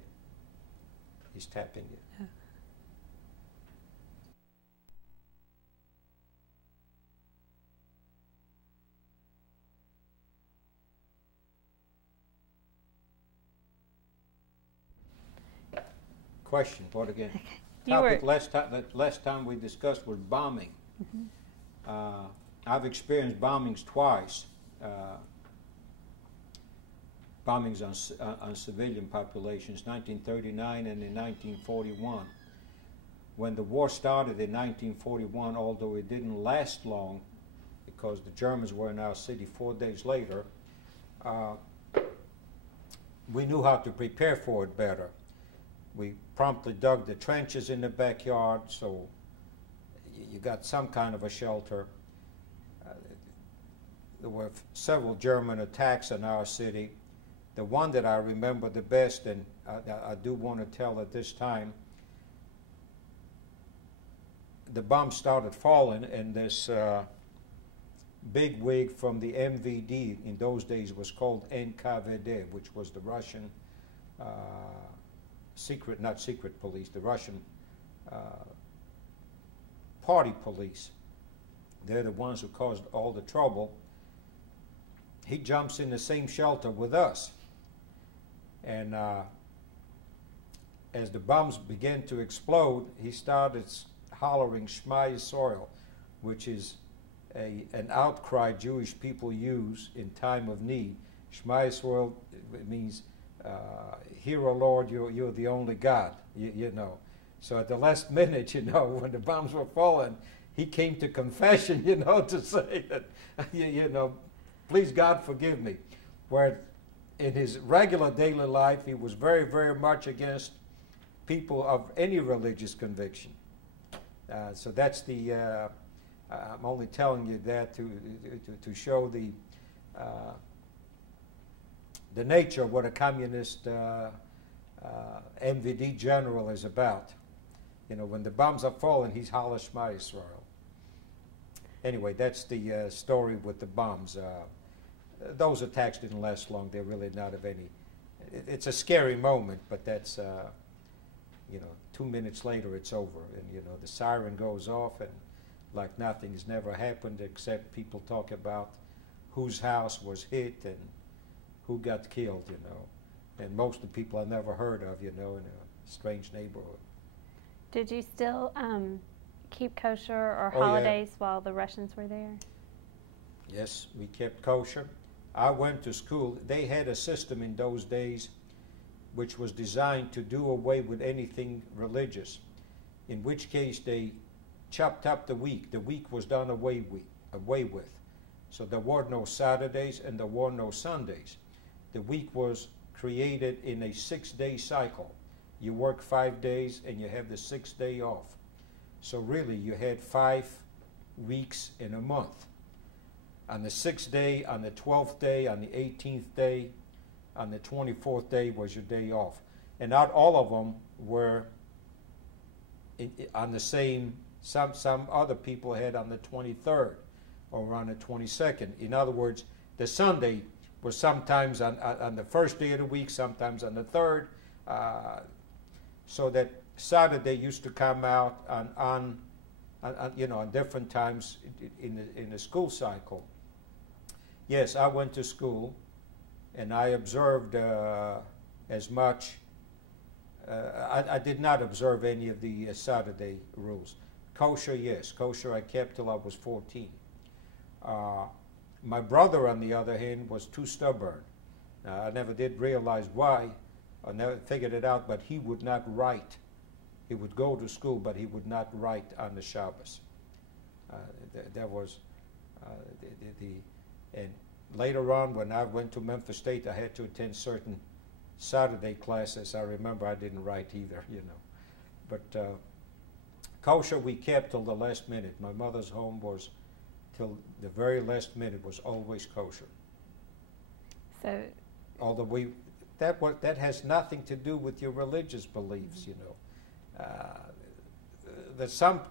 He's tapping you. Question, what again? Topic last time we discussed was bombing. Mm-hmm. I've experienced bombings twice. bombings on civilian populations, 1939 and in 1941. When the war started in 1941, although it didn't last long because the Germans were in our city 4 days later, we knew how to prepare for it better. We promptly dug the trenches in the backyard, so you got some kind of a shelter. There were several German attacks in our city. The one that I remember the best, and I do want to tell at this time, the bombs started falling, and this big wig from the MVD, in those days was called NKVD, which was the Russian not secret police, the Russian party police. They're the ones who caused all the trouble. He jumps in the same shelter with us. And as the bombs began to explode, he started hollering Shema Yisrael, which is an outcry Jewish people use in time of need. Shema Yisrael, it means, hear, O Lord, you're the only God, you know. So at the last minute, you know, when the bombs were falling, he came to confession, you know, to say that, you know, please God forgive me. Where in his regular daily life, he was very, very much against people of any religious conviction. So that's the, I'm only telling you that to show the nature of what a communist MVD general is about. You know, when the bombs are falling, he's holler Shema Yisrael. Anyway, that's the story with the bombs. Those attacks didn't last long. They're really not of any. It's a scary moment, but that's, you know, 2 minutes later it's over. And, you know, the siren goes off and like nothing's never happened except people talk about whose house was hit and who got killed, you know. And most of the people I never heard of, you know, in a strange neighborhood. Did you still keep kosher or Oh, yeah. holidays while the Russians were there? Yes, we kept kosher. I went to school. They had a system in those days which was designed to do away with anything religious, in which case they chopped up the week. The week was done away with. So there were no Saturdays and there were no Sundays. The week was created in a 6-day cycle. You work 5 days and you have the 6th day off. So really you had 5 weeks in a month. On the 6th day, on the 12th day, on the 18th day, on the 24th day was your day off. And not all of them were on the same, some other people had on the 23rd or on the 22nd. In other words, the Sunday was sometimes on the first day of the week, sometimes on the 3rd, so that Saturday used to come out on you know, on different times in the school cycle. Yes, I went to school, and I observed as much. I did not observe any of the Saturday rules. Kosher, yes. Kosher I kept till I was 14. My brother, on the other hand, was too stubborn. I never did realize why. I never figured it out, but he would not write. He would go to school, but he would not write on the Shabbos. That was and later on, when I went to Memphis State, I had to attend certain Saturday classes. I remember I didn't write either, you know. But kosher we kept till the last minute. My mother's home was, till the very last minute, was always kosher. So, although that has nothing to do with your religious beliefs, you know. There's some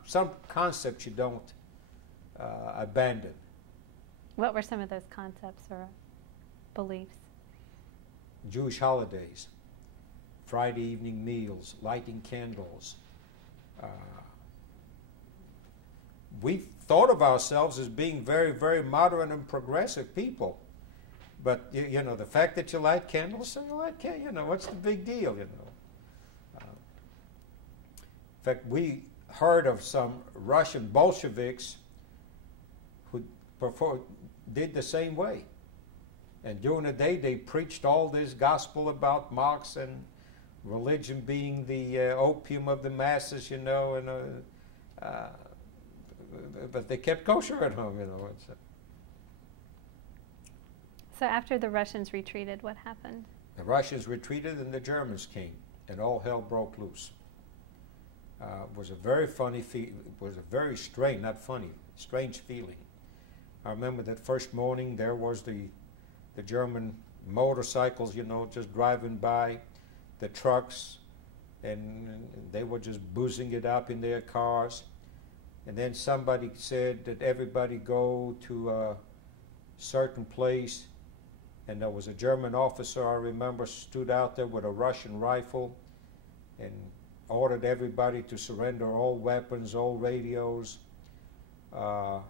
concepts you don't abandon. what were some of those concepts or beliefs? Jewish holidays, Friday evening meals, lighting candles. We thought of ourselves as being very, very modern and progressive people. But, you know, the fact that you light candles, so you light candles, you know, what's the big deal, you know? In fact, we heard of some Russian Bolsheviks who did the same way. And during the day, they preached all this gospel about Marx and religion being the opium of the masses, you know, and but they kept kosher at home, you know. So after the Russians retreated, what happened? The Russians retreated and the Germans came, and all hell broke loose. It was a very funny it was a very strange, not funny, strange feeling. I remember that first morning there was the German motorcycles, you know, just driving by, the trucks, and they were just boozing it up in their cars. And then somebody said that everybody go to a certain place, and there was a German officer, I remember, stood out there with a Russian rifle and ordered everybody to surrender all weapons, all radios. The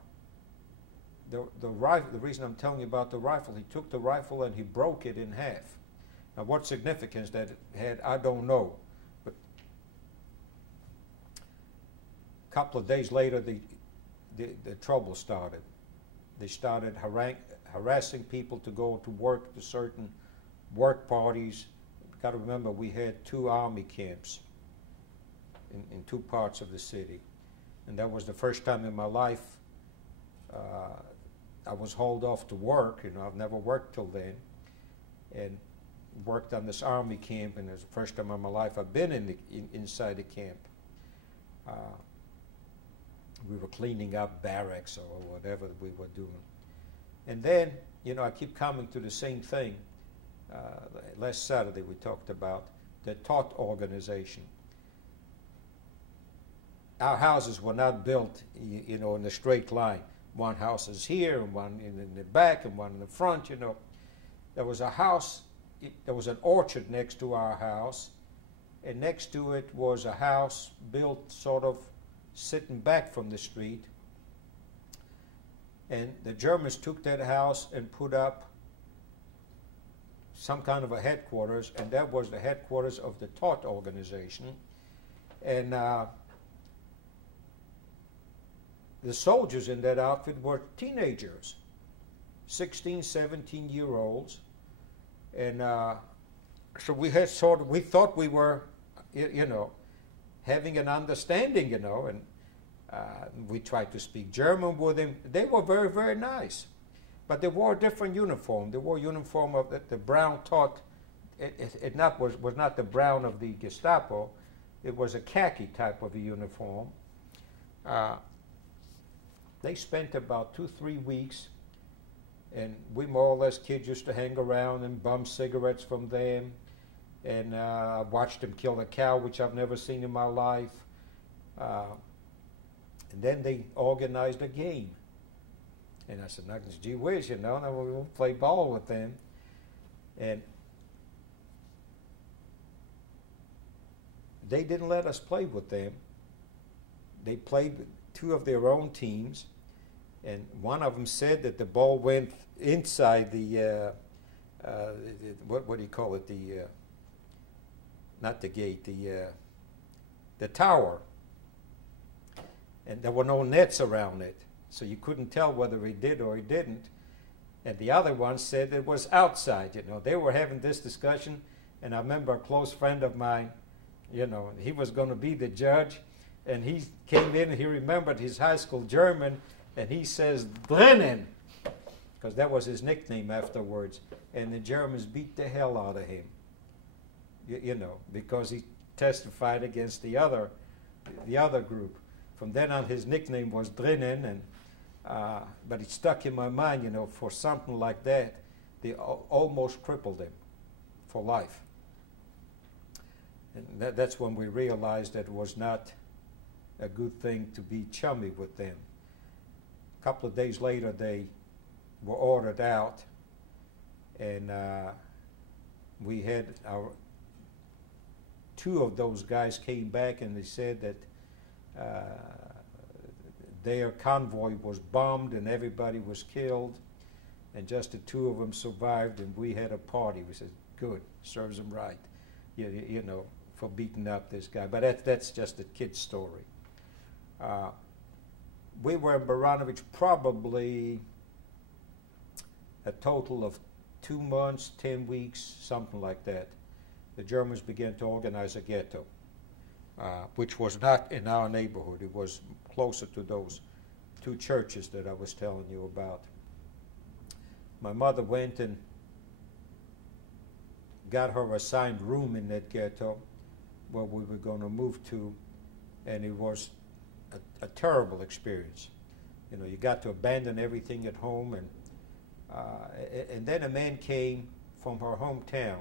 reason I'm telling you about the rifle, he took the rifle and he broke it in half. Now, what significance that it had, I don't know. But a couple of days later, the trouble started. They started harassing people to go to work to certain work parties. You've got to remember, we had 2 army camps in 2 parts of the city. And that was the first time in my life I was hauled off to work. You know, I've never worked till then. And worked on this army camp, and it was the first time in my life I've been inside the camp. We were cleaning up barracks or whatever we were doing. And then, you know, I keep coming to the same thing. Last Saturday we talked about the Tot organization. Our houses were not built, you know, in a straight line. One house is here, and one in the back, and one in the front, you know. There was a house, there was an orchard next to our house, and next to it was a house built sort of sitting back from the street. And the Germans took that house and put up some kind of a headquarters, and that was the headquarters of the Tot organization. And the soldiers in that outfit were teenagers, 16, 17-year-olds. And so we thought we were, you know, having an understanding, you know, and we tried to speak German with them. They were very, very nice. But they wore a different uniform. They wore a uniform of the brown Tot. It was not the brown of the Gestapo. It was a khaki type of a uniform. They spent about 2-3 weeks, and we more or less kids used to hang around and bum cigarettes from them. And I watched them kill a cow, which I've never seen in my life. And then they organized a game. And I said, gee whiz, you know, now we'll play ball with them. And they didn't let us play with them. They played with 2 of their own teams. And one of them said that the ball went inside the, what do you call it, not the gate, the tower. And there were no nets around it, so you couldn't tell whether he did or he didn't. And the other one said it was outside, you know. They were having this discussion, and I remember a close friend of mine, you know, he was going to be the judge, and he came in and he remembered his high school German, and he says, drinnen, because that was his nickname afterwards. And the Germans beat the hell out of him, you know, because he testified against the other group. From then on, his nickname was drinnen, and but it stuck in my mind, you know, for something like that, they almost crippled him for life. And that's when we realized that it was not a good thing to be chummy with them. A couple of days later, they were ordered out, and we had 2 of those guys came back, and they said that their convoy was bombed and everybody was killed, and just the 2 of them survived, and we had a party. We said, good, serves them right, you know, for beating up this guy. But that's just a kid's story. We were in Baranovich probably a total of 2 months, 10 weeks, something like that, the Germans began to organize a ghetto, which was not in our neighborhood. It was closer to those 2 churches that I was telling you about. My mother went and got her assigned room in that ghetto where we were going to move to, and it was a terrible experience. You know, you got to abandon everything at home, and then a man came from her hometown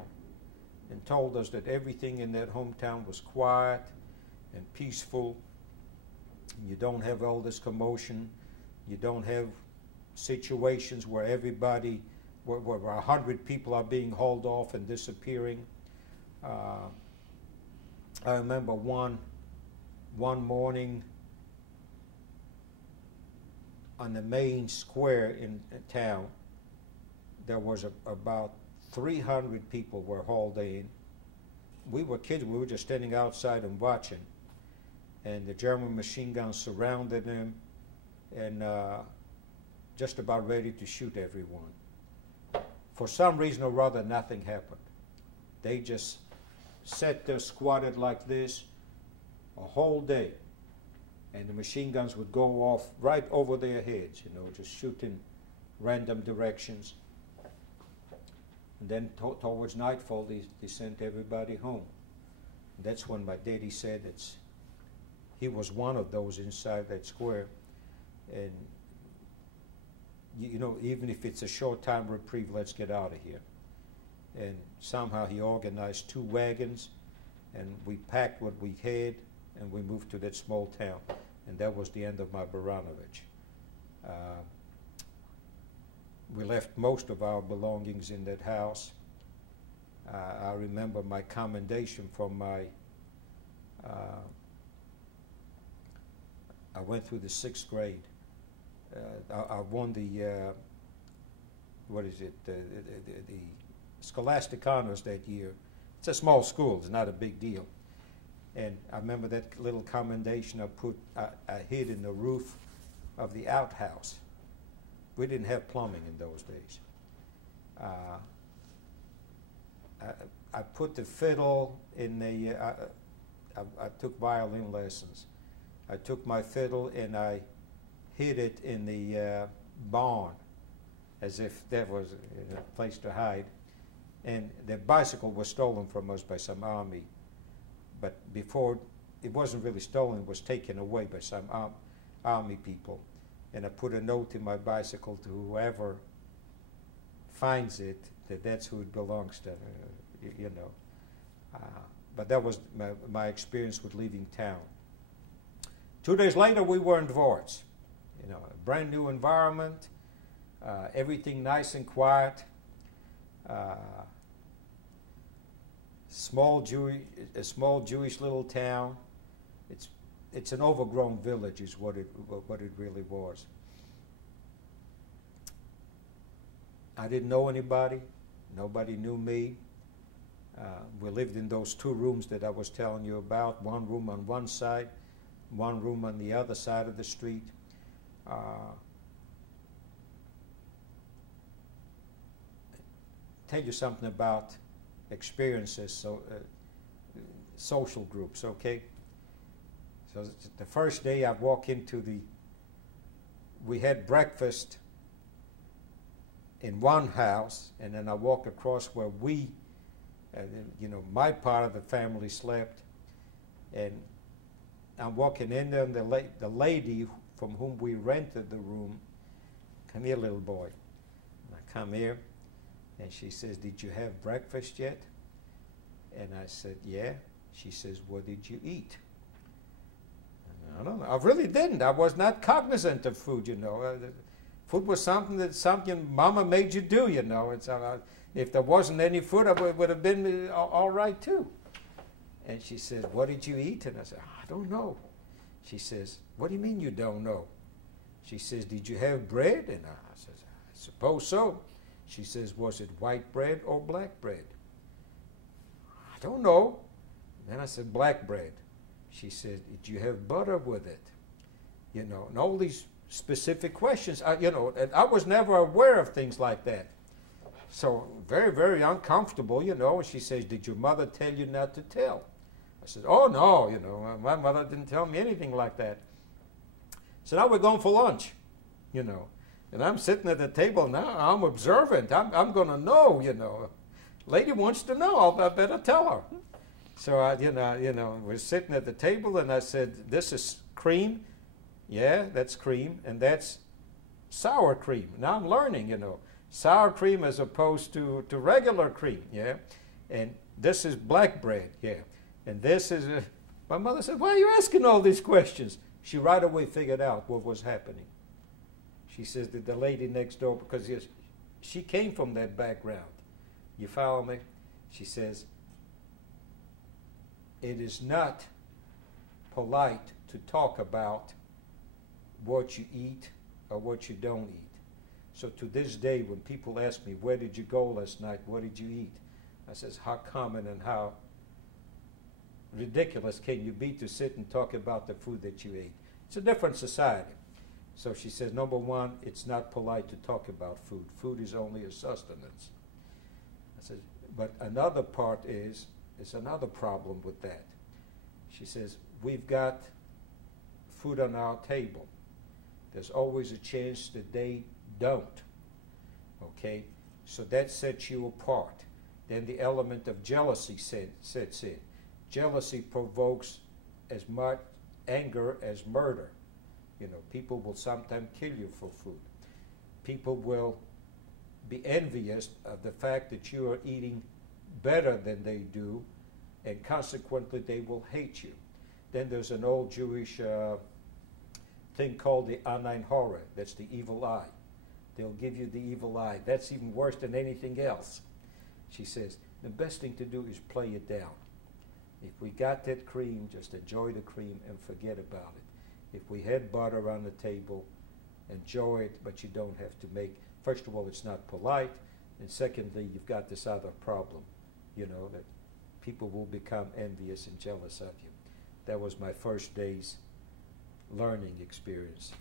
and told us that everything in that hometown was quiet and peaceful. You don't have all this commotion. You don't have situations where everybody, where 100 people are being hauled off and disappearing. I remember one morning on the main square in town, there was about 300 people were hauled in. We were kids. We were just standing outside and watching, and the German machine guns surrounded them and just about ready to shoot everyone. For some reason or other, nothing happened. They just sat there squatted like this a whole day, and the machine guns would go off right over their heads, you know, just shooting random directions. And then towards nightfall, they sent everybody home. And that's when my daddy said he was one of those inside that square. And, you know, even if it's a short time reprieve, let's get out of here. And somehow he organized 2 wagons, and we packed what we had, and we moved to that small town. And that was the end of my Baranovich. We left most of our belongings in that house. I remember my commendation from my, I went through the 6th grade. I won the, the Scholastic Honors that year. It's a small school, it's not a big deal. And I remember that little commendation I hid in the roof of the outhouse. We didn't have plumbing in those days. I put the fiddle in the, I took violin lessons. I took my fiddle and I hid it in the barn as if that was a place to hide. And the bicycle was stolen from us by some army. But before, it wasn't really stolen, it was taken away by some army people. And I put a note in my bicycle to whoever finds it, that's who it belongs to, you know. But that was my experience with leaving town. 2 days later, we were in Dvorts. You know, a brand new environment, everything nice and quiet. A small Jewish little town. It's an overgrown village, is what it really was. I didn't know anybody. Nobody knew me. We lived in those 2 rooms that I was telling you about. 1 room on one side, 1 room on the other side of the street. Tell you something about experiences, social groups, okay? So the first day I walk into we had breakfast in one house, and then I walk across where you know, my part of the family slept, and I'm walking in there, and the lady from whom we rented the room, come here, little boy. And I come here, and she says, did you have breakfast yet? And I said, yeah. She says, what did you eat? And I don't know. I really didn't. I was not cognizant of food, you know. Food was something Mama made you do, you know. If there wasn't any food, it would have been all right, too. And she says, what did you eat? And I said, I don't know. She says, what do you mean you don't know? She says, did you have bread? And I says, I suppose so. She says, was it white bread or black bread? I don't know. Then I said, black bread. She said, did you have butter with it? You know, and all these specific questions, you know, and I was never aware of things like that. So very, very uncomfortable, you know. She says, "Did your mother tell you not to tell?" I said, "Oh, no, you know, my mother didn't tell me anything like that." So now we're going for lunch, you know. And I'm sitting at the table now. I'm observant. I'm going to know, you know. Lady wants to know. I better tell her. So, we're sitting at the table, and I said, "This is cream." "Yeah, that's cream. And that's sour cream." Now I'm learning, you know. Sour cream as opposed to regular cream, yeah. And this is black bread, yeah. And this is my mother said, "Why are you asking all these questions?" She right away figured out what was happening. She says that the lady next door, because she came from that background. You follow me? She says, "It is not polite to talk about what you eat or what you don't eat." So to this day, when people ask me, "Where did you go last night? What did you eat?" I says, how common and how ridiculous can you be to sit and talk about the food that you ate? It's a different society. So she says, number one, it's not polite to talk about food. Food is only a sustenance. I said, but another part is another problem with that. She says, we've got food on our table. There's always a chance that they don't. Okay? So that sets you apart. Then the element of jealousy sets in. Jealousy provokes as much anger as murder. You know, people will sometimes kill you for food. People will be envious of the fact that you are eating better than they do, and consequently they will hate you. Then there's an old Jewish thing called the Ayin Hara. That's the evil eye. They'll give you the evil eye. That's even worse than anything else. She says, the best thing to do is play it down. If we got that cream, just enjoy the cream and forget about it. If we had butter on the table, enjoy it, but you don't have to make, first of all, it's not polite, and secondly, you've got this other problem, you know, that people will become envious and jealous of you. That was my first day's learning experience.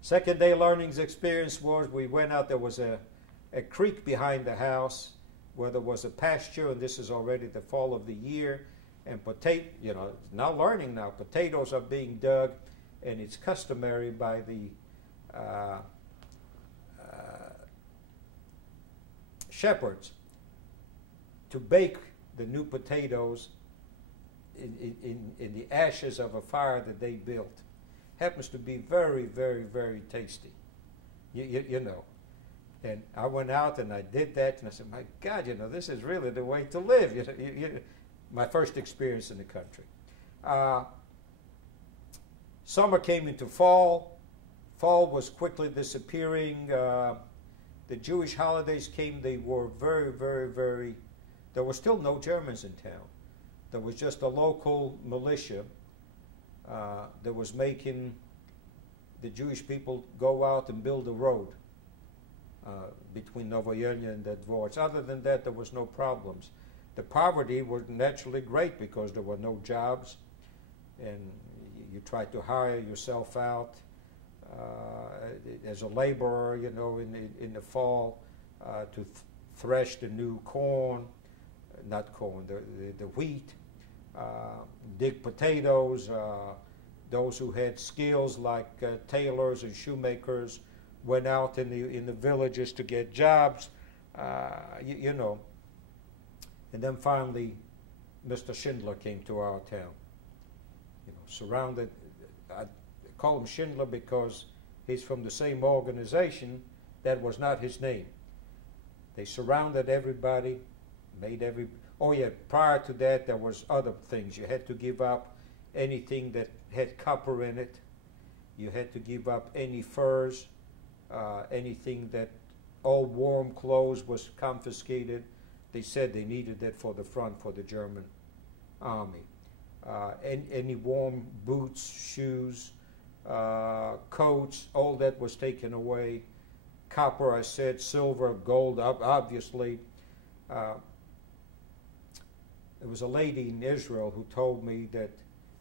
Second day learning experience was we went out, there was a creek behind the house where there was a pasture, and this is already the fall of the year, and now learning now, potatoes are being dug, and it's customary by the shepherds to bake the new potatoes in the ashes of a fire that they built. Happens to be very, very, very tasty, you know. And I went out and I did that, and I said, my God, you know, this is really the way to live. My first experience in the country. Summer came into fall. Fall was quickly disappearing. The Jewish holidays came. They were very, very, very... There were still no Germans in town. There was just a local militia that was making the Jewish people go out and build a road between Novoyelnya and the Dvorets. Other than that, there was no problems. The poverty was naturally great because there were no jobs, and you tried to hire yourself out as a laborer, you know, in the fall to thresh the new corn, not corn, the wheat, dig potatoes. Those who had skills like tailors and shoemakers went out in the villages to get jobs, you know. And then finally, Mr. Schindler came to our town. You know, surrounded. I call him Schindler because he's from the same organization. That was not his name. They surrounded everybody, oh yeah, prior to that there was other things. You had to give up anything that had copper in it. You had to give up any furs, anything that, all warm clothes was confiscated. They said they needed that for the front, for the German army. Any warm boots, shoes, coats, all that was taken away. Copper, I said, silver, gold, obviously. There was a lady in Israel who told me that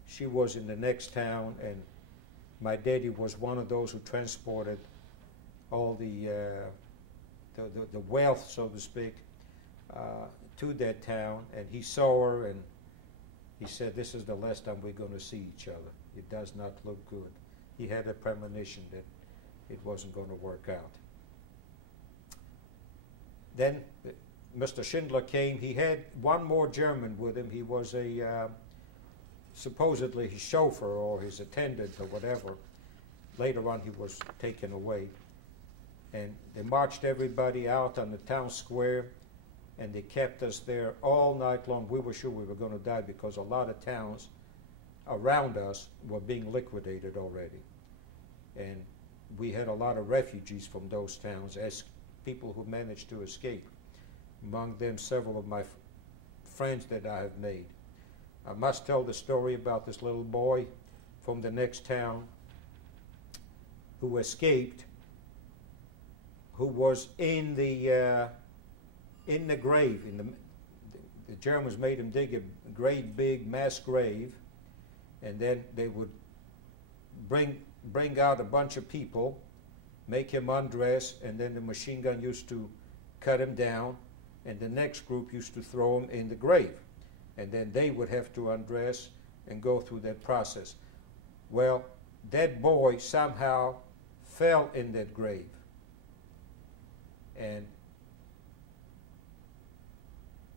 she was in the next town, and my daddy was one of those who transported all the the wealth, so to speak, to that town, and he saw her, and he said, "This is the last time we're going to see each other. It does not look good." He had a premonition that it wasn't going to work out. Then Mr. Schindler came. He had one more German with him. He was supposedly his chauffeur or his attendant or whatever. Later on, he was taken away. And they marched everybody out on the town square, and they kept us there all night long. We were sure we were going to die because a lot of towns around us were being liquidated already. And we had a lot of refugees from those towns as people who managed to escape. Among them, several of my friends that I have made. I must tell the story about this little boy from the next town who escaped, who was in the grave. The Germans made him dig a great big mass grave, and then they would bring out a bunch of people, make him undress, and then the machine gun used to cut him down, and the next group used to throw him in the grave, and then they would have to undress and go through that process. Well, that boy somehow fell in that grave,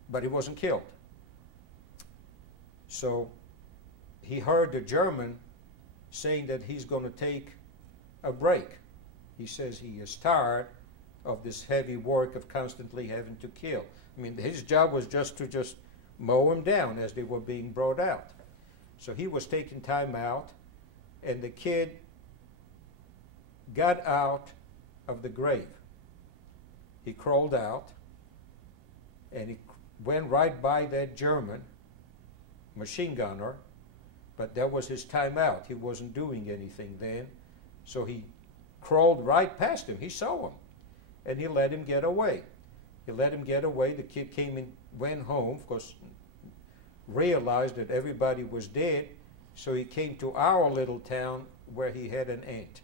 but he wasn't killed. So he heard the German saying that he's going to take a break. He says he is tired of this heavy work of constantly having to kill. I mean, his job was just to mow him down as they were being brought out. So he was taking time out, and the kid got out of the grave. He crawled out, and he went right by that German machine gunner, but that was his time out. He wasn't doing anything then, so he crawled right past him. He saw him, and he let him get away. He let him get away. The kid came and went home, of course, realized that everybody was dead, so he came to our little town where he had an aunt.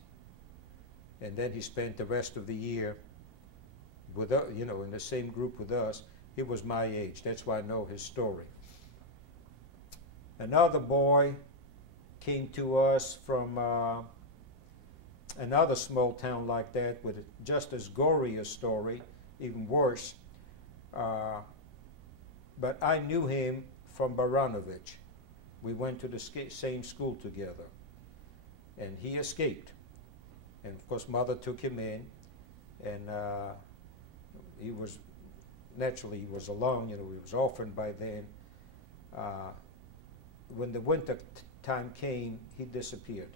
And then he spent the rest of the year with us, in the same group with us. He was my age. That's why I know his story. Another boy came to us from another small town like that with just as gory a story, even worse. But I knew him from Baranovich. We went to the same school together. And he escaped. And of course, Mother took him in, and he was alone. He was orphaned by then. When the winter time came, he disappeared.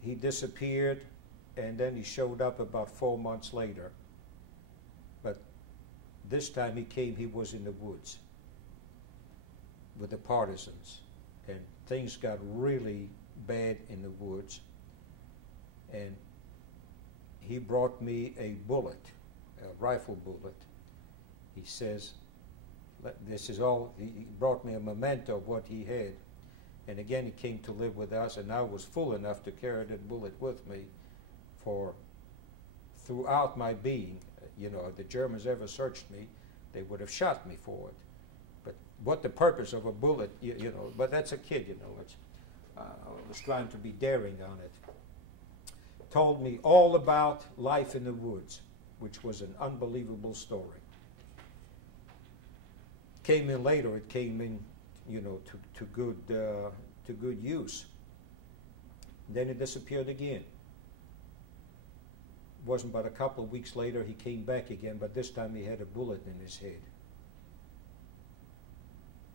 He disappeared, and then he showed up about 4 months later. But this time he was in the woods with the partisans, and things got really bad in the woods. And he brought me a bullet, a rifle bullet. He says, this is all, he brought me a memento of what he had. And again, he came to live with us, and I was fool enough to carry that bullet with me throughout my being. If the Germans ever searched me, they would have shot me for it. But what the purpose of a bullet, but that's a kid, I was trying to be daring on it. Told me all about life in the woods, which was an unbelievable story. Came in later. It came in, to good use. Then it disappeared again. Wasn't but a couple of weeks later he came back again, but this time he had a bullet in his head.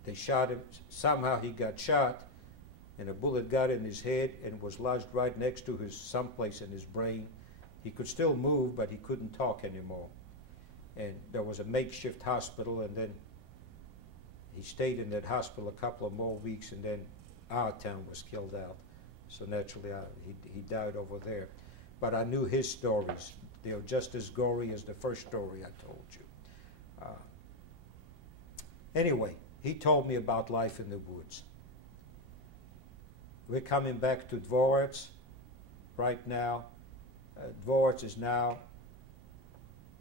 They shot him. Somehow he got shot, and a bullet got in his head and was lodged right next to someplace in his brain. He could still move, but he couldn't talk anymore. And there was a makeshift hospital, and then he stayed in that hospital a couple of more weeks, and then our town was killed out. So naturally, he died over there. But I knew his stories. They were just as gory as the first story I told you. Anyway, he told me about life in the woods. We're coming back to Dvorets right now. Dvorets is now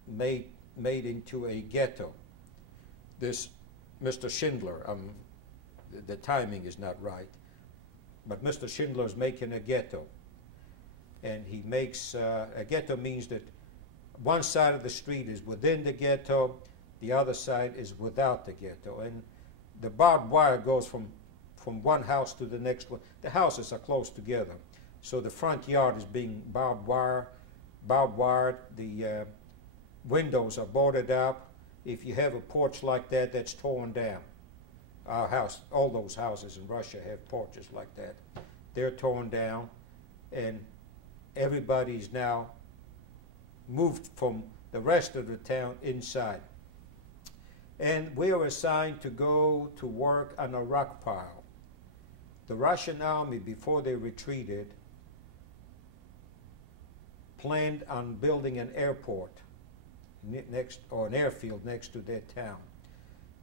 made into a ghetto. This Mr. Schindler, the timing is not right, but Mr. Schindler is making a ghetto. And he makes, a ghetto means that one side of the street is within the ghetto, the other side is without the ghetto. And the barbed wire goes from one house to the next one. The houses are close together. So the front yard is being barbed wired. The windows are boarded up. If you have a porch like that, that's torn down. Our house, all those houses in Russia have porches like that. They're torn down, and everybody's now moved from the rest of the town inside. And we were assigned to go to work on a rock pile. The Russian army, before they retreated, planned on building an airport or an airfield next to their town.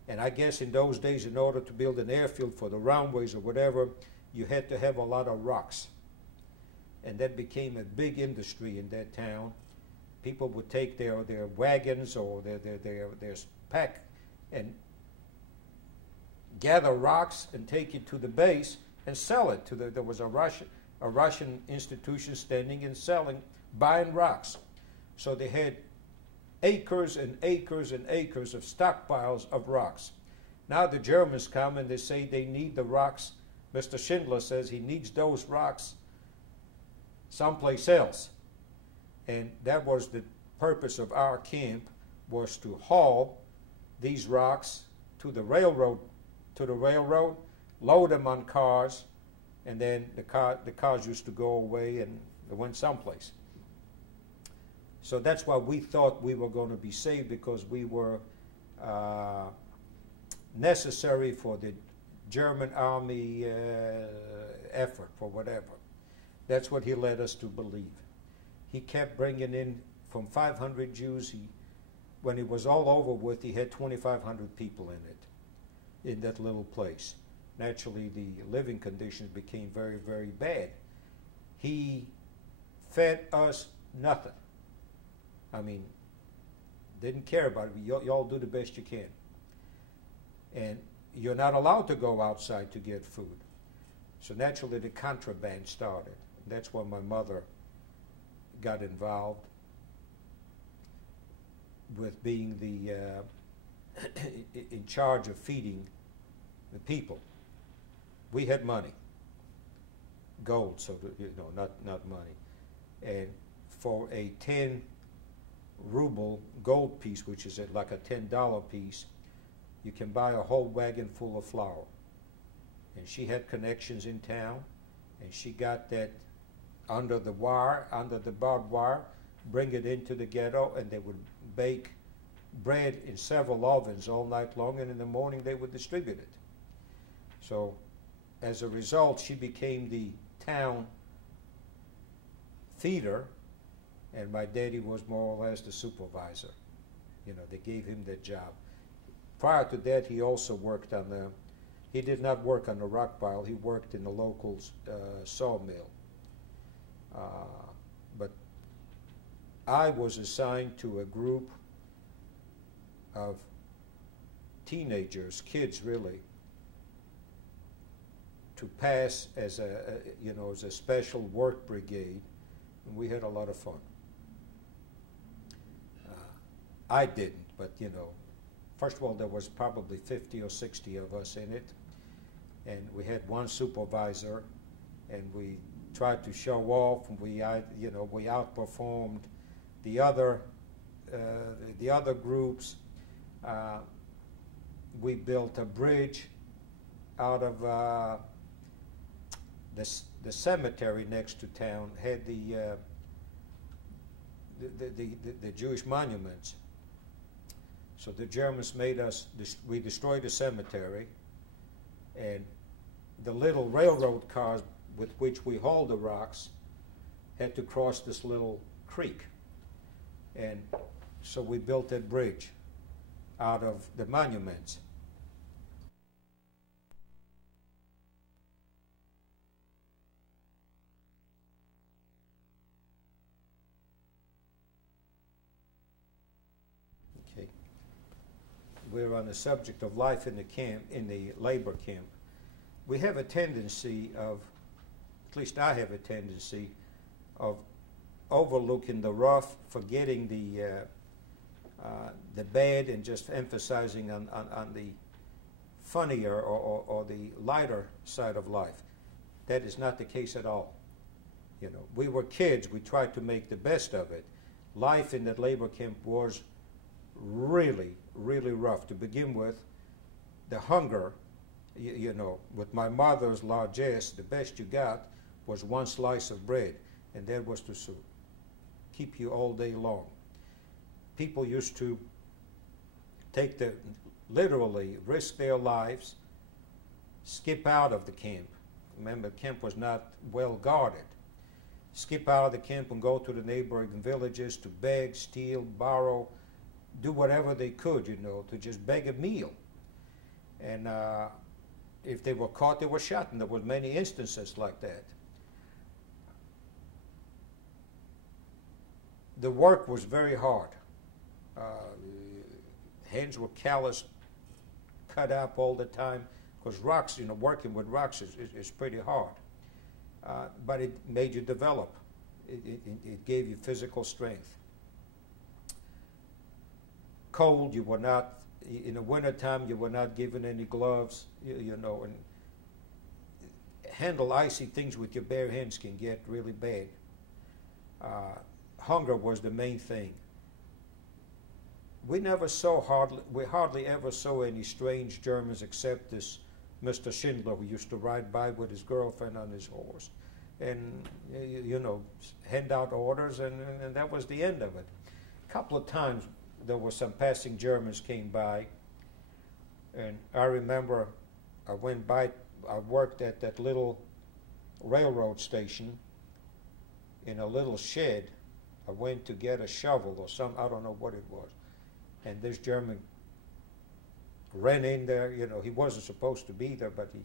And I guess in those days, in order to build an airfield for the runways or whatever, you had to have a lot of rocks. And that became a big industry in that town. People would take their wagons or their pack and gather rocks and take it to the base and sell it to there was a Russian institution standing and buying rocks. So they had acres and acres and acres of stockpiles of rocks. Now the Germans come and they say they need the rocks. Mr. Schindler says he needs those rocks someplace else. And that was the purpose of our camp, was to haul these rocks to the railroad, load them on cars, and then the cars used to go away and they went someplace. So that's why we thought we were going to be saved, because we were necessary for the German army effort, for whatever. That's what he led us to believe. He kept bringing in from 500 Jews. When it was all over with, he had 2,500 people in it, in that little place. Naturally, the living conditions became very, very bad. He fed us nothing. I mean, didn't care about it. Y'all do the best you can. And you're not allowed to go outside to get food. So naturally, the contraband started. That's when my mother got involved with being in charge of feeding the people. We had money, gold, so not money. And for a 10 ruble gold piece, which is like a $10 piece, you can buy a whole wagon full of flour. And she had connections in town, and she got that under the barbed wire, bring it into the ghetto, and they would bake bread in several ovens all night long, and in the morning they would distribute it. So as a result, she became the town feeder, and my daddy was more or less the supervisor. They gave him that job. Prior to that, he also worked he did not work on the rock pile, he worked in the local sawmill. But I was assigned to a group of teenagers, kids really, to pass as a special work brigade, and we had a lot of fun. I didn't, but first of all, there was probably 50 or 60 of us in it, and we had one supervisor, and we tried to show off, and we outperformed the other groups. We built a bridge out of the cemetery next to town. Had the Jewish monuments. So the Germans made us. We destroyed the cemetery, and the little railroad cars with which we hauled the rocks had to cross this little creek. And so we built that bridge out of the monuments. we're on the subject of life in the camp, in the labor camp, we have a tendency of, at least I have a tendency of overlooking the rough, forgetting the bad, and just emphasizing on the funnier or the lighter side of life. That is not the case at all. You know, we were kids. We tried to make the best of it. Life in that labor camp was really, really rough. To begin with, the hunger, you know, with my mother's largesse, the best you got was one slice of bread, and that was to keep you all day long. People used to literally risk their lives, skip out of the camp. Remember, the camp was not well guarded. Skip out of the camp and go to the neighboring villages to beg, steal, borrow, do whatever they could, you know, to just beg a meal. And if they were caught, they were shot, and there were many instances like that. The work was very hard. Hands were calloused, cut up all the time, because rocks, you know, working with rocks is pretty hard. But it made you develop. It gave you physical strength. Cold, you were not, in the wintertime, you were not given any gloves, you know, and handle icy things with your bare hands can get really bad. Hunger was the main thing. We hardly ever saw any strange Germans except this Mr. Schindler, who used to ride by with his girlfriend on his horse and, you know, hand out orders, and that was the end of it. A couple of times there were some passing Germans came by, and I remember I worked at that little railroad station in a little shed. I went to get a shovel or I don't know what it was. And this German ran in there, you know, he wasn't supposed to be there, but he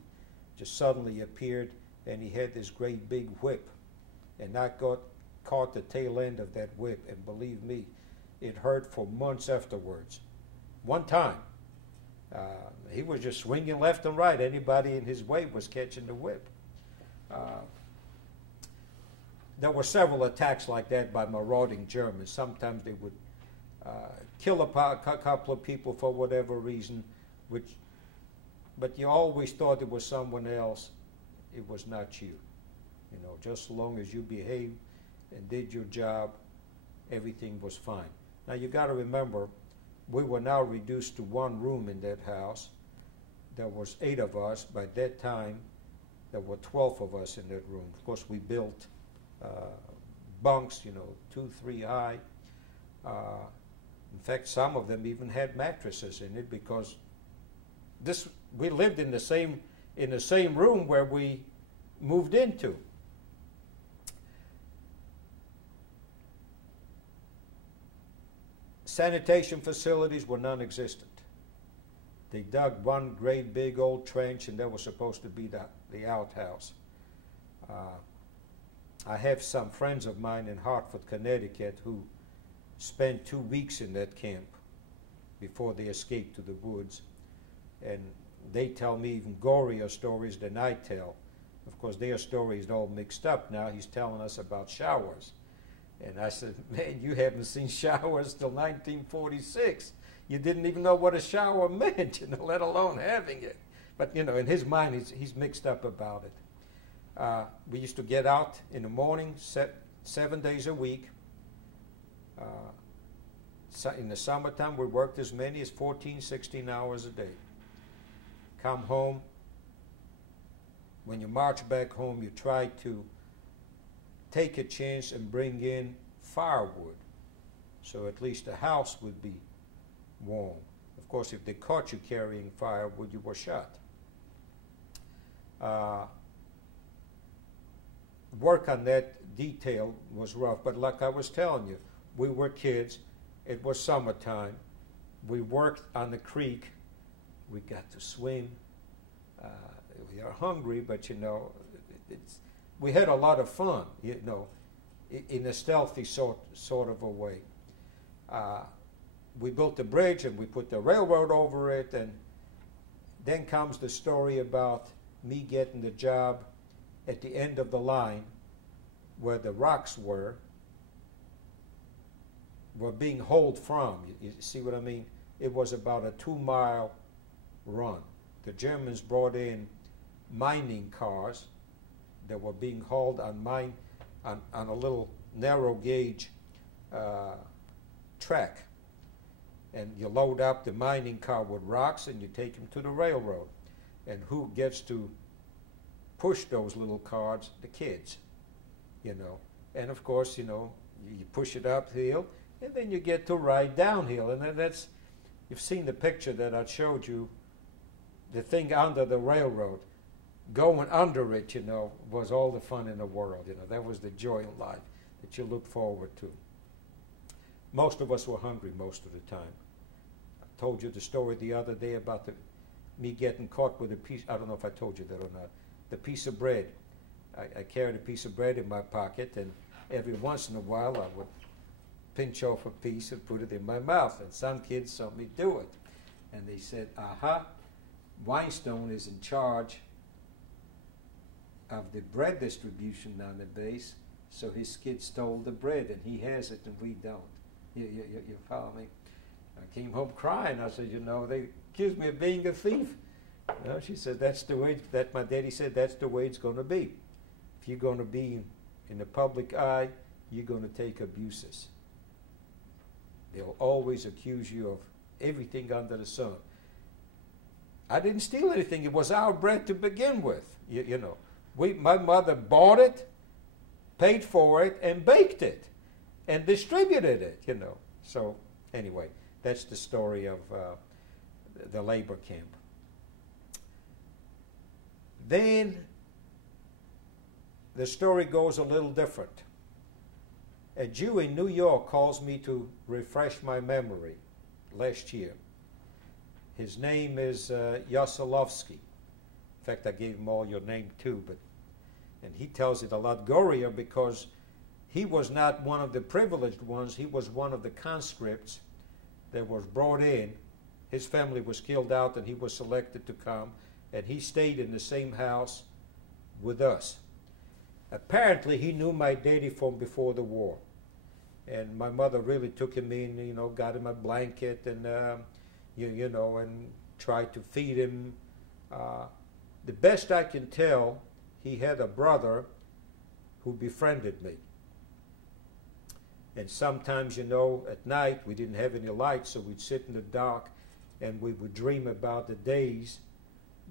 just suddenly appeared, and he had this great big whip. And I caught the tail end of that whip, and believe me, it hurt for months afterwards. One time, he was just swinging left and right. Anybody in his way was catching the whip. There were several attacks like that by marauding Germans. Sometimes they would kill a couple of people for whatever reason, but you always thought it was someone else. It was not you. You know, just as long as you behaved and did your job, everything was fine. Now you got to remember, we were now reduced to one room in that house. There was 8 of us. By that time, there were 12 of us in that room. Of course, we built bunks, you know, 2, 3 high. In fact, some of them even had mattresses in it, because we lived in the same room where we moved into. Sanitation facilities were non-existent. They dug one great big old trench, and that was supposed to be the outhouse. I have some friends of mine in Hartford, Connecticut, who spent 2 weeks in that camp before they escaped to the woods. And they tell me even gorier stories than I tell. Of course, their story is all mixed up now. He's telling us about showers. And I said, man, you haven't seen showers till 1946. You didn't even know what a shower meant, you know, let alone having it. But, you know, in his mind, he's mixed up about it. We used to get out in the morning, 7 days a week. In the summertime, we worked as many as 14, 16 hours a day. Come home. When you march back home, you try to take a chance and bring in firewood, so at least the house would be warm. Of course, if they caught you carrying firewood, you were shot. Work on that detail was rough, but like I was telling you, we were kids. It was summertime. We worked on the creek. We got to swim. We are hungry, but you know, we had a lot of fun, you know, in a stealthy sort of a way. we built the bridge and we put the railroad over it, and then comes the story about me getting the job at the end of the line where the rocks were being hauled from. You see what I mean? It was about a 2-mile run. The Germans brought in mining cars that were being hauled on a little narrow gauge track. And you load up the mining car with rocks and you take them to the railroad. And who gets to push those little cars? The kids, you know. And of course, you know, you push it uphill and then you get to ride downhill. And then that's, you've seen the picture that I showed you, the thing under the railroad. Going under it, you know, was all the fun in the world. You know, that was the joy in life that you look forward to. Most of us were hungry most of the time. I told you the story the other day about me getting caught with a piece, I don't know if I told you that or not, the piece of bread. I carried a piece of bread in my pocket, and every once in a while I would pinch off a piece and put it in my mouth, and some kids saw me do it. And they said, aha, Winestone is in charge of the bread distribution on the base, so his kid stole the bread, and he has it and we don't. You follow me? I came home crying. I said, you know, they accused me of being a thief. You know, she said, that's the way, my daddy said, that's the way it's going to be. If you're going to be in the public eye, you're going to take abuses. They'll always accuse you of everything under the sun. I didn't steal anything. It was our bread to begin with, you know. My mother bought it, paid for it, and baked it, and distributed it, you know. So anyway, that's the story of the labor camp. Then the story goes a little different. A Jew in New York calls me to refresh my memory last year. His name is Yoselovsky. In fact, I gave him all your name too, and he tells it a lot gorier because he was not one of the privileged ones. He was one of the conscripts that was brought in. His family was killed out and he was selected to come, and he stayed in the same house with us. Apparently, he knew my daddy from before the war, and my mother really took him in, you know, got him a blanket and, you know, and tried to feed him. The best I can tell, he had a brother who befriended me. And sometimes, you know, at night we didn't have any lights, so we'd sit in the dark and we would dream about the days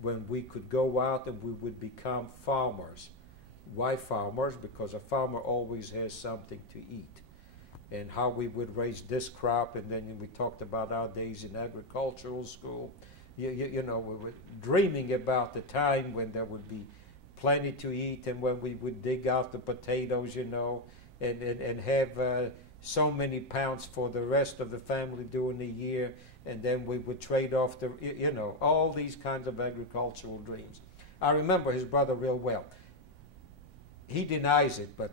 when we could go out and we would become farmers. Why farmers? Because a farmer always has something to eat. And how we would raise this crop, and then we talked about our days in agricultural school. You know, we were dreaming about the time when there would be plenty to eat, and when we would dig out the potatoes, you know, and have so many pounds for the rest of the family during the year, and then we would trade off the, you know, all these kinds of agricultural dreams. I remember his brother real well. He denies it, but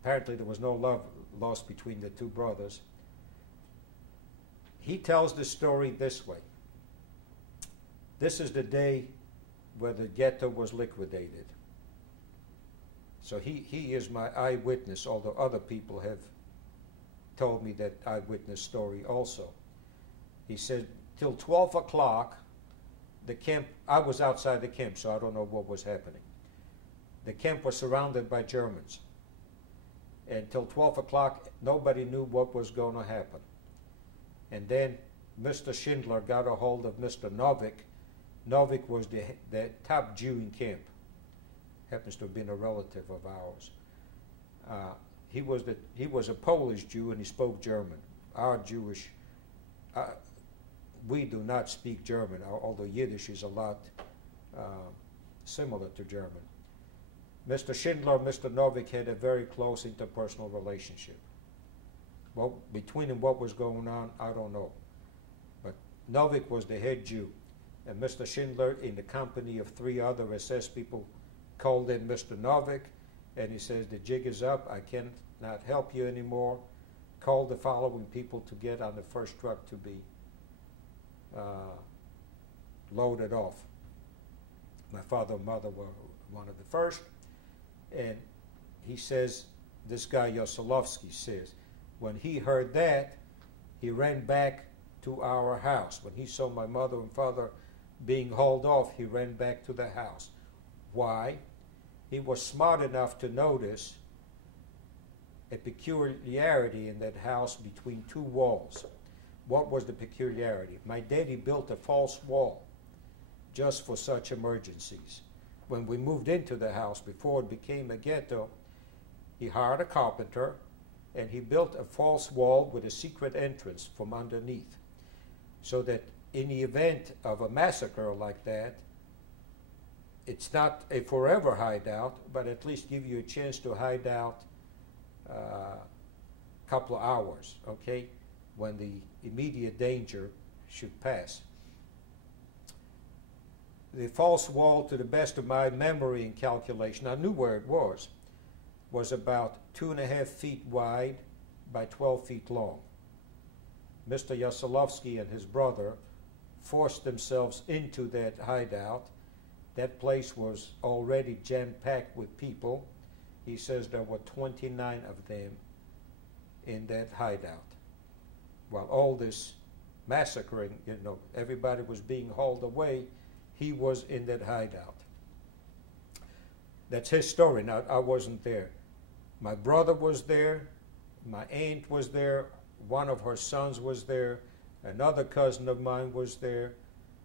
apparently there was no love lost between the two brothers. He tells the story this way. This is the day where the ghetto was liquidated. So he is my eyewitness, although other people have told me that eyewitness story also. He said, till 12 o'clock, the camp, I was outside the camp, so I don't know what was happening. The camp was surrounded by Germans. And till 12 o'clock, nobody knew what was going to happen. And then Mr. Schindler got a hold of Mr. Novik. Novik was the top Jew in camp. Happens to have been a relative of ours. He was a Polish Jew, and he spoke German. Our Jewish, we do not speak German, although Yiddish is a lot similar to German. Mr. Schindler and Mr. Novik had a very close interpersonal relationship. Well, between them, what was going on, I don't know. But Novik was the head Jew, and Mr. Schindler, in the company of 3 other SS people, called in Mr. Novik, and he says, the jig is up, I cannot help you anymore. called the following people to get on the first truck to be loaded off. My father and mother were one of the first, and he says, this guy Yoselovsky says, when he heard that, he ran back to our house. When he saw my mother and father being hauled off, he ran back to the house. Why? He was smart enough to notice a peculiarity in that house between two walls. What was the peculiarity? My daddy built a false wall just for such emergencies. When we moved into the house, before it became a ghetto, he hired a carpenter and he built a false wall with a secret entrance from underneath, so that in the event of a massacre like that, it's not a forever hideout, but at least give you a chance to hide out a couple of hours, okay, when the immediate danger should pass. The false wall, to the best of my memory and calculation, I knew where it was about 2.5 feet wide by 12 feet long. Mr. Yoselovsky and his brother forced themselves into that hideout. That place was already jam-packed with people. He says there were 29 of them in that hideout. While all this massacring, everybody was being hauled away, he was in that hideout. That's his story. Now, I wasn't there. My brother was there. My aunt was there. One of her sons was there. Another cousin of mine was there.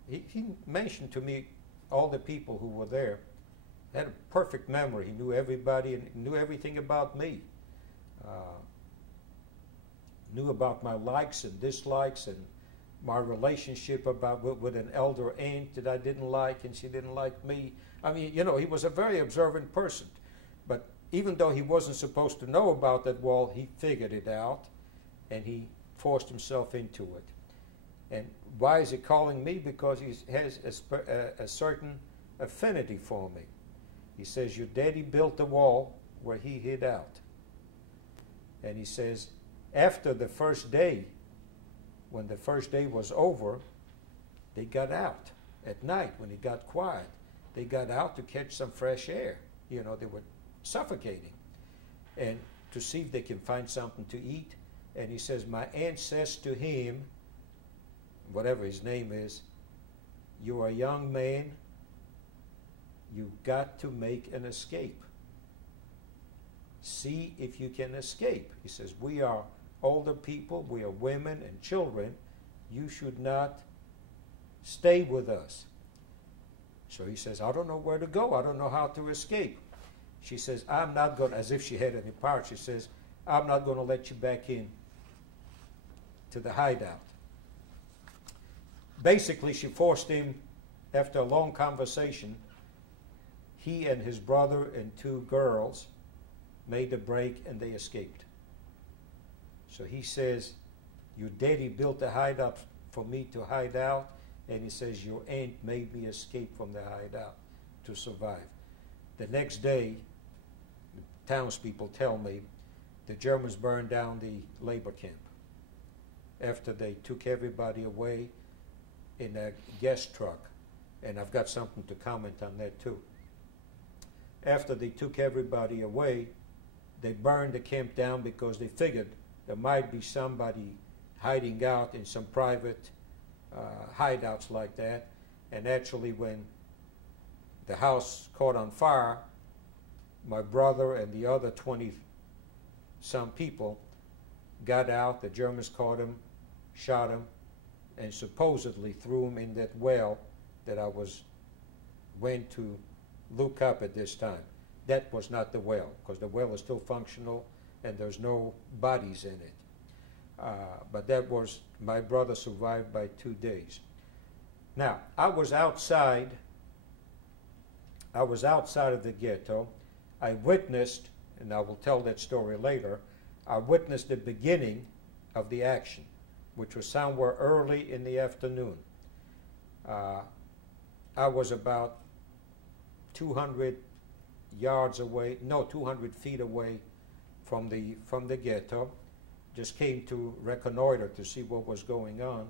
He mentioned to me all the people who were there. Had a perfect memory. He knew everybody and knew everything about me. Knew about my likes and dislikes and my relationship with an elder aunt that I didn't like and she didn't like me. I mean, he was a very observant person. But even though he wasn't supposed to know about that wall, he figured it out and he forced himself into it. And why is he calling me? Because he has a certain affinity for me. He says, your daddy built the wall where he hid out. And he says, after the first day, when the first day was over, they got out at night when it got quiet. They got out to catch some fresh air. They were suffocating. And to see if they can find something to eat. And he says, my aunt says to him, whatever his name is, you're a young man, you've got to make an escape. See if you can escape. He says, we are older people, we are women and children, you should not stay with us. So he says, I don't know where to go, I don't know how to escape. She says, I'm not going, as if she had any power, she says, I'm not going to let you back in to the hideout. Basically, she forced him, after a long conversation, he and his brother and 2 girls made a break and they escaped. So he says, your daddy built a hideout for me to hide out, and he says, your aunt made me escape from the hideout to survive. The next day, the townspeople tell me, the Germans burned down the labor camp after they took everybody away in a gas truck. And I've got something to comment on that too. After they took everybody away, they burned the camp down because they figured there might be somebody hiding out in some private hideouts like that. And actually, when the house caught on fire, my brother and the other 20-some people got out. The Germans caught him, shot him, and supposedly threw him in that well that I went to look up at this time. That was not the well, because the well is still functional and there's no bodies in it. But that was, my brother survived by 2 days. Now, I was outside of the ghetto. I witnessed, and I will tell that story later, I witnessed the beginning of the action, which was somewhere early in the afternoon. I was about 200 feet away from the ghetto. just came to reconnoiter to see what was going on.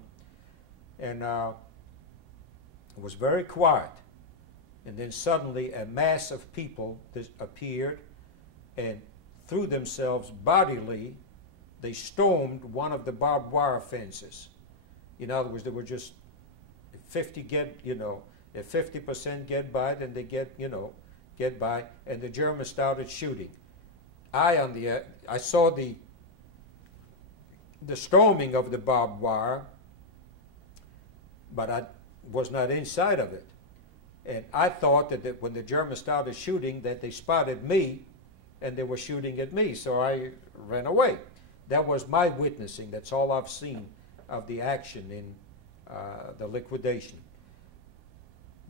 And it was very quiet. And then suddenly a mass of people appeared and threw themselves bodily. They stormed one of the barbed wire fences. In other words, they were just, if 50% get by, then they get by, and the Germans started shooting. I saw the storming of the barbed wire, but I was not inside of it. And I thought that when the Germans started shooting, that they spotted me, and they were shooting at me, so I ran away. That was my witnessing. That's all I've seen of the action in the liquidation.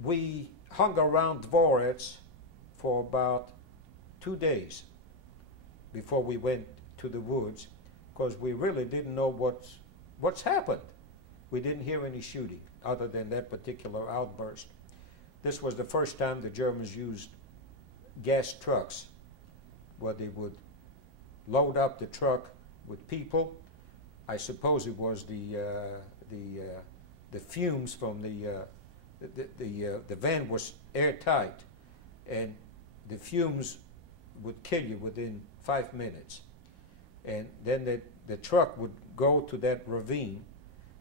We hung around Dvorets for about 2 days before we went to the woods, because we really didn't know what's happened. We didn't hear any shooting other than that particular outburst. This was the first time the Germans used gas trucks, where they would load up the truck with people. I suppose it was the fumes from the van was airtight, and the fumes would kill you within 5 minutes. And then the truck would go to that ravine,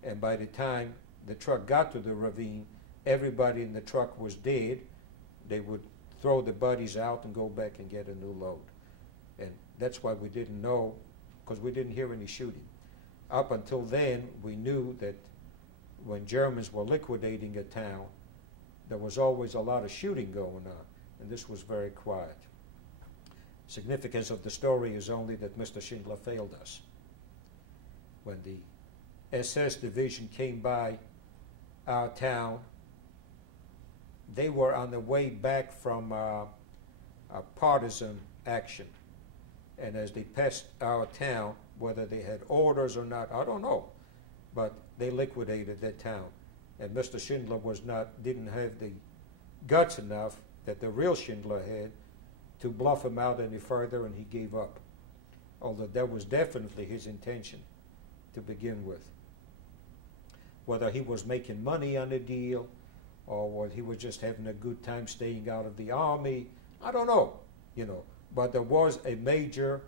and by the time the truck got to the ravine, everybody in the truck was dead. They would throw the bodies out and go back and get a new load. And that's why we didn't know, because we didn't hear any shooting. Up until then, we knew that when Germans were liquidating a town, there was always a lot of shooting going on, and this was very quiet. Significance of the story is only that Mr. Schindler failed us. When the SS division came by our town, they were on the way back from a partisan action. And as they passed our town, whether they had orders or not, I don't know, but they liquidated that town. And Mr. Schindler didn't have the guts enough that the real Schindler had to bluff him out any further, and he gave up. Although that was definitely his intention to begin with. Whether he was making money on the deal, or whether he was just having a good time staying out of the army, I don't know, But there was a major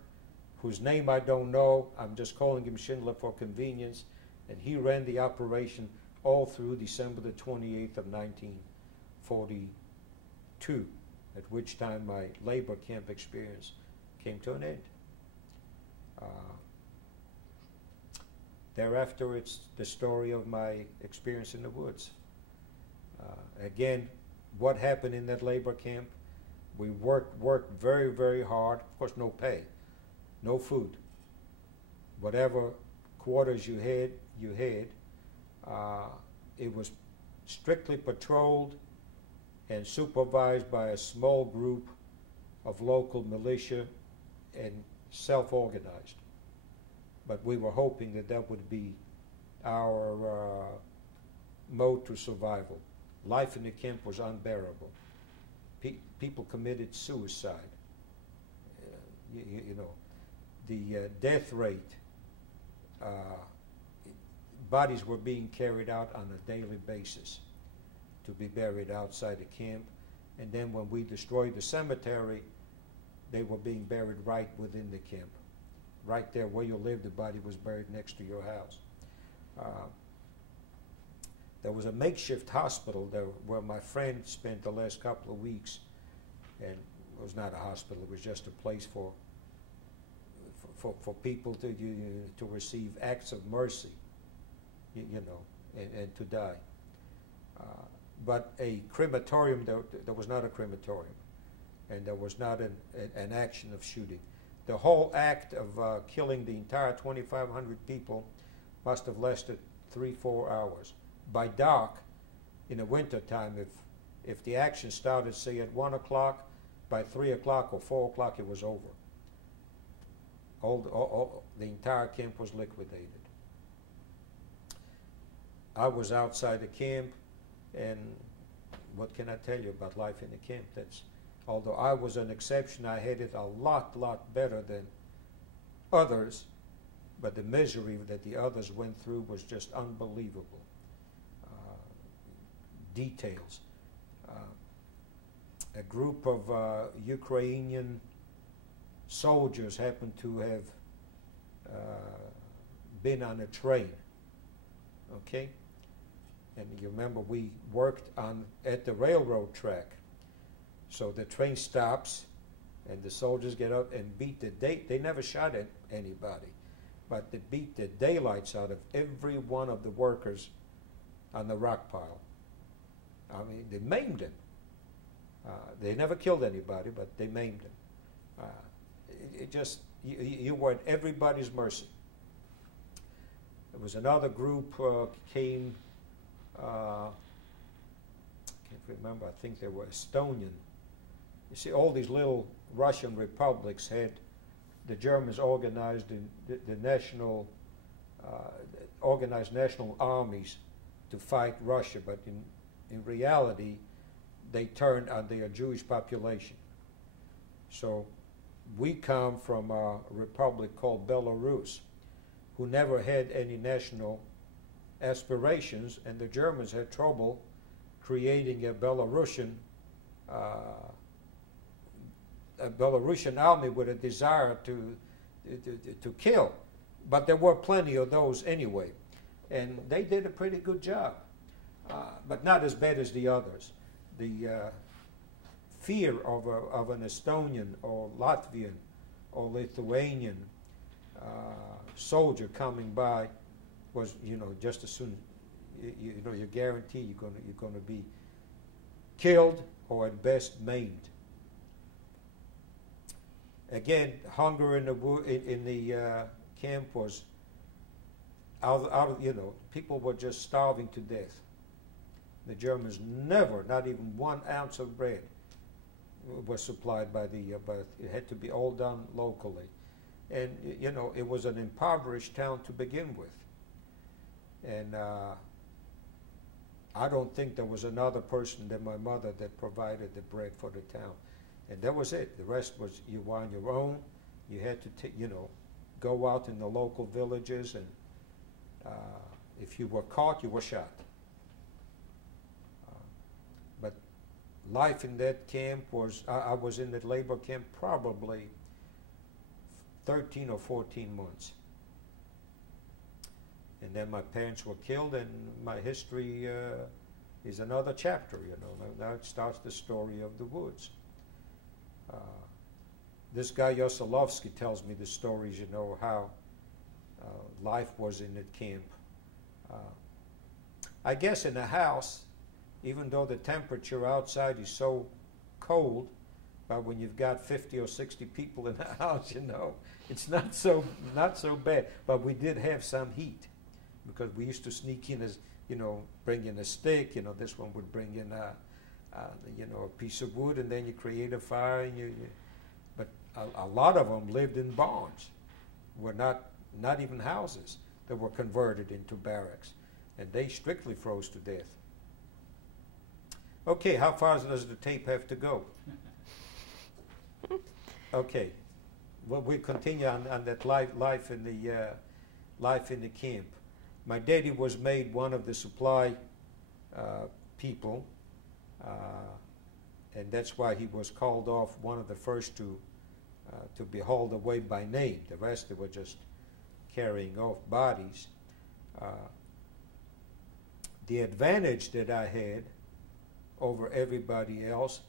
whose name I don't know. I'm just calling him Schindler for convenience, and he ran the operation all through December the 28th of 1942, at which time my labor camp experience came to an end. Thereafter, it's the story of my experience in the woods. Again, what happened in that labor camp? We worked very, very hard. Of course, no pay, no food. Whatever quarters you had, you had. It was strictly patrolled and supervised by a small group of local militia and self-organized. But we were hoping that would be our mode to survival. Life in the camp was unbearable. People committed suicide. The death rate, bodies were being carried out on a daily basis to be buried outside the camp. And then when we destroyed the cemetery, they were being buried right within the camp. Right there where you lived, the body was buried next to your house. There was a makeshift hospital there where my friend spent the last couple of weeks, and it was not a hospital, it was just a place for people to receive acts of mercy, and to die. But a crematorium, there was not a crematorium, and there was not an action of shooting. The whole act of killing the entire 2,500 people must have lasted 3-4 hours. By dark, in the winter time, if the action started, say, at 1 o'clock, by 3 o'clock or 4 o'clock, it was over. The entire camp was liquidated. I was outside the camp, and what can I tell you about life in the camp? Although I was an exception, I had it a lot better than others. but the misery that the others went through was just unbelievable. Details. A group of Ukrainian soldiers happened to have been on a train, okay? And you remember we worked at the railroad track. So the train stops, and the soldiers get up and beat they never shot at anybody, but they beat the daylights out of every one of the workers on the rock pile. I mean, they maimed them. They never killed anybody, but they maimed them. You were at everybody's mercy. There was another group came, can't remember, I think they were Estonian. You see, all these little Russian republics had the Germans organized the national, organized national armies to fight Russia, but in reality, they turned on their Jewish population. So we come from a republic called Belarus, who never had any national aspirations, and the Germans had trouble creating a Belarusian army with a desire to kill. But there were plenty of those anyway, and they did a pretty good job, but not as bad as the others. The fear of an Estonian or Latvian or Lithuanian soldier coming by was, just as soon, you're guaranteed you're going to be killed or at best maimed. Again, hunger in the camp was people were just starving to death. The Germans never, not even 1 ounce of bread was supplied by but it had to be all done locally. And, it was an impoverished town to begin with. And I don't think there was another person than my mother that provided the bread for the town. And that was it. The rest was you were on your own. You had to, go out in the local villages, and if you were caught, you were shot. But life in that camp was, I was in that labor camp probably 13 or 14 months. And then my parents were killed, and my history is another chapter, Now it starts the story of the woods. This guy Yoselovsky tells me the stories, how life was in that camp. I guess in a house, even though the temperature outside is so cold, but when you've got 50 or 60 people in the house, it's not so bad. But we did have some heat, because we used to sneak in as, bring in a stick. This one would bring in a piece of wood, and then you create a fire. And but a lot of them lived in barns, were not even houses that were converted into barracks, and they strictly froze to death. Okay, how far does the tape have to go? Okay, well, we'll continue on that life in the camp. My daddy was made one of the supply people, and that's why he was called off one of the first to be hauled away by name. The rest, they were just carrying off bodies. The advantage that I had over everybody else,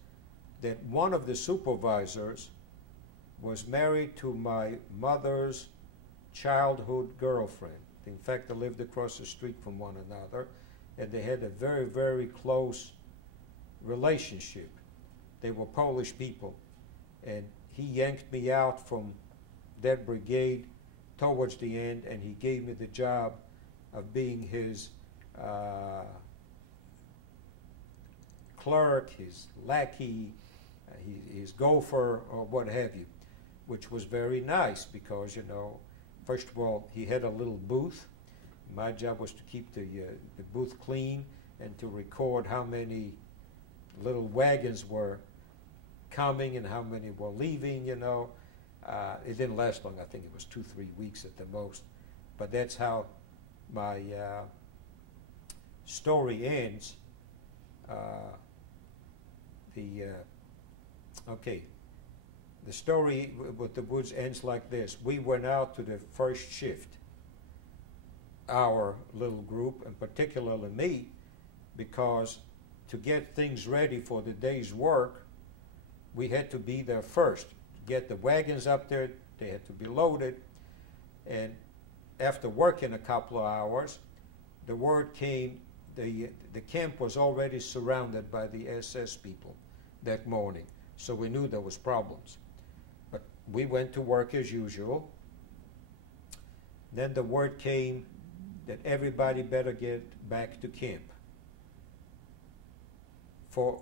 that one of the supervisors was married to my mother's childhood girlfriend. In fact, they lived across the street from one another, and they had a very, very close relationship. They were Polish people, and he yanked me out from that brigade towards the end, and he gave me the job of being his clerk, his lackey, his gopher, or what have you, which was very nice because, first of all, he had a little booth. My job was to keep the booth clean and to record how many little wagons were coming and how many were leaving, It didn't last long. I think it was 2-3 weeks at the most. but that's how my story ends. Okay, the story with the woods ends like this. We went out to the first shift, our little group, and particularly me, because to get things ready for the day's work, we had to be there first. To get the wagons up there, they had to be loaded, and after working a couple of hours, the word came, the camp was already surrounded by the SS people that morning, so we knew there was problems. But we went to work as usual. Then the word came that everybody better get back to camp. For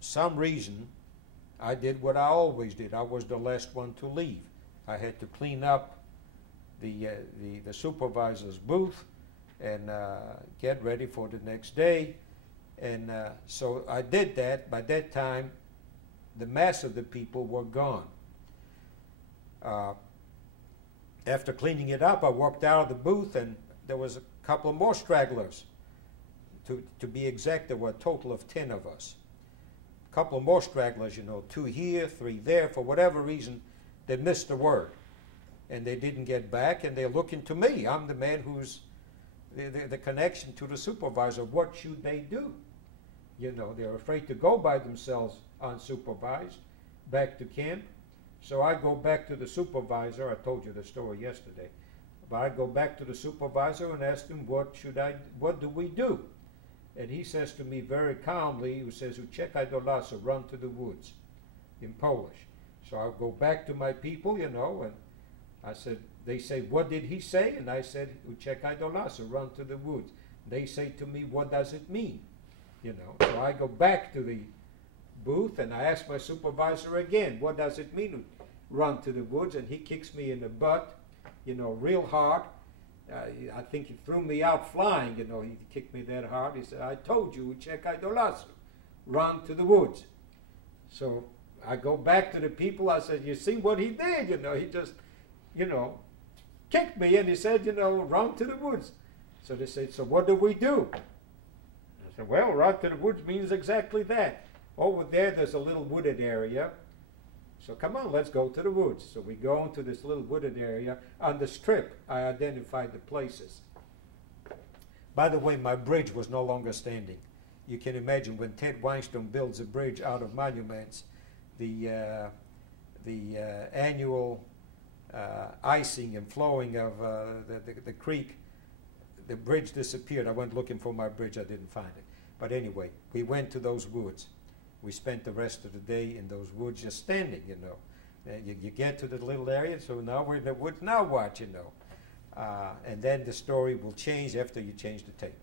some reason, I did what I always did. I was the last one to leave. I had to clean up the supervisor's booth and get ready for the next day. And so I did that. By that time, the mass of the people were gone. After cleaning it up, I walked out of the booth, and there was a couple of more stragglers. To be exact, there were a total of 10 of us. A couple of more stragglers, you know, 2 here, 3 there. For whatever reason, they missed the word. And they didn't get back, and they're looking to me. I'm the man who's the connection to the supervisor. What should they do? You know, they're afraid to go by themselves unsupervised back to camp. So I go back to the supervisor. I told you the story yesterday. But I go back to the supervisor and ask him, what do we do? And he says to me very calmly, he says, "Uciekaj do lasu, run to the woods," in Polish. So I go back to my people, you know, and I said, they say, "What did he say?" And I said, "Uciekaj do lasu, run to the woods." They say to me, "What does it mean?" You know, so I go back to the booth and I ask my supervisor again, "What does it mean, run to the woods?" And he kicks me in the butt, you know, real hard. I think he threw me out flying, you know, he kicked me that hard. He said, "I told you, uciekaj do lasu, run to the woods." So I go back to the people, I said, "You see what he did?" You know, he just, you know, kicked me and he said, you know, "Run to the woods." So they said, "So what do we do?" I said, "Well, run to the woods means exactly that. Over there's a little wooded area. So come on, let's go to the woods." So we go into this little wooded area. On the strip, I identified the places. By the way, my bridge was no longer standing. You can imagine when Ted Winestone builds a bridge out of monuments, the annual icing and flowing of the creek, the bridge disappeared. I went looking for my bridge. I didn't find it. But anyway, we went to those woods. We spent the rest of the day in those woods just standing, you know. You get to the little area, so now we're in the woods, now what, you know. And then the story will change after you change the tape.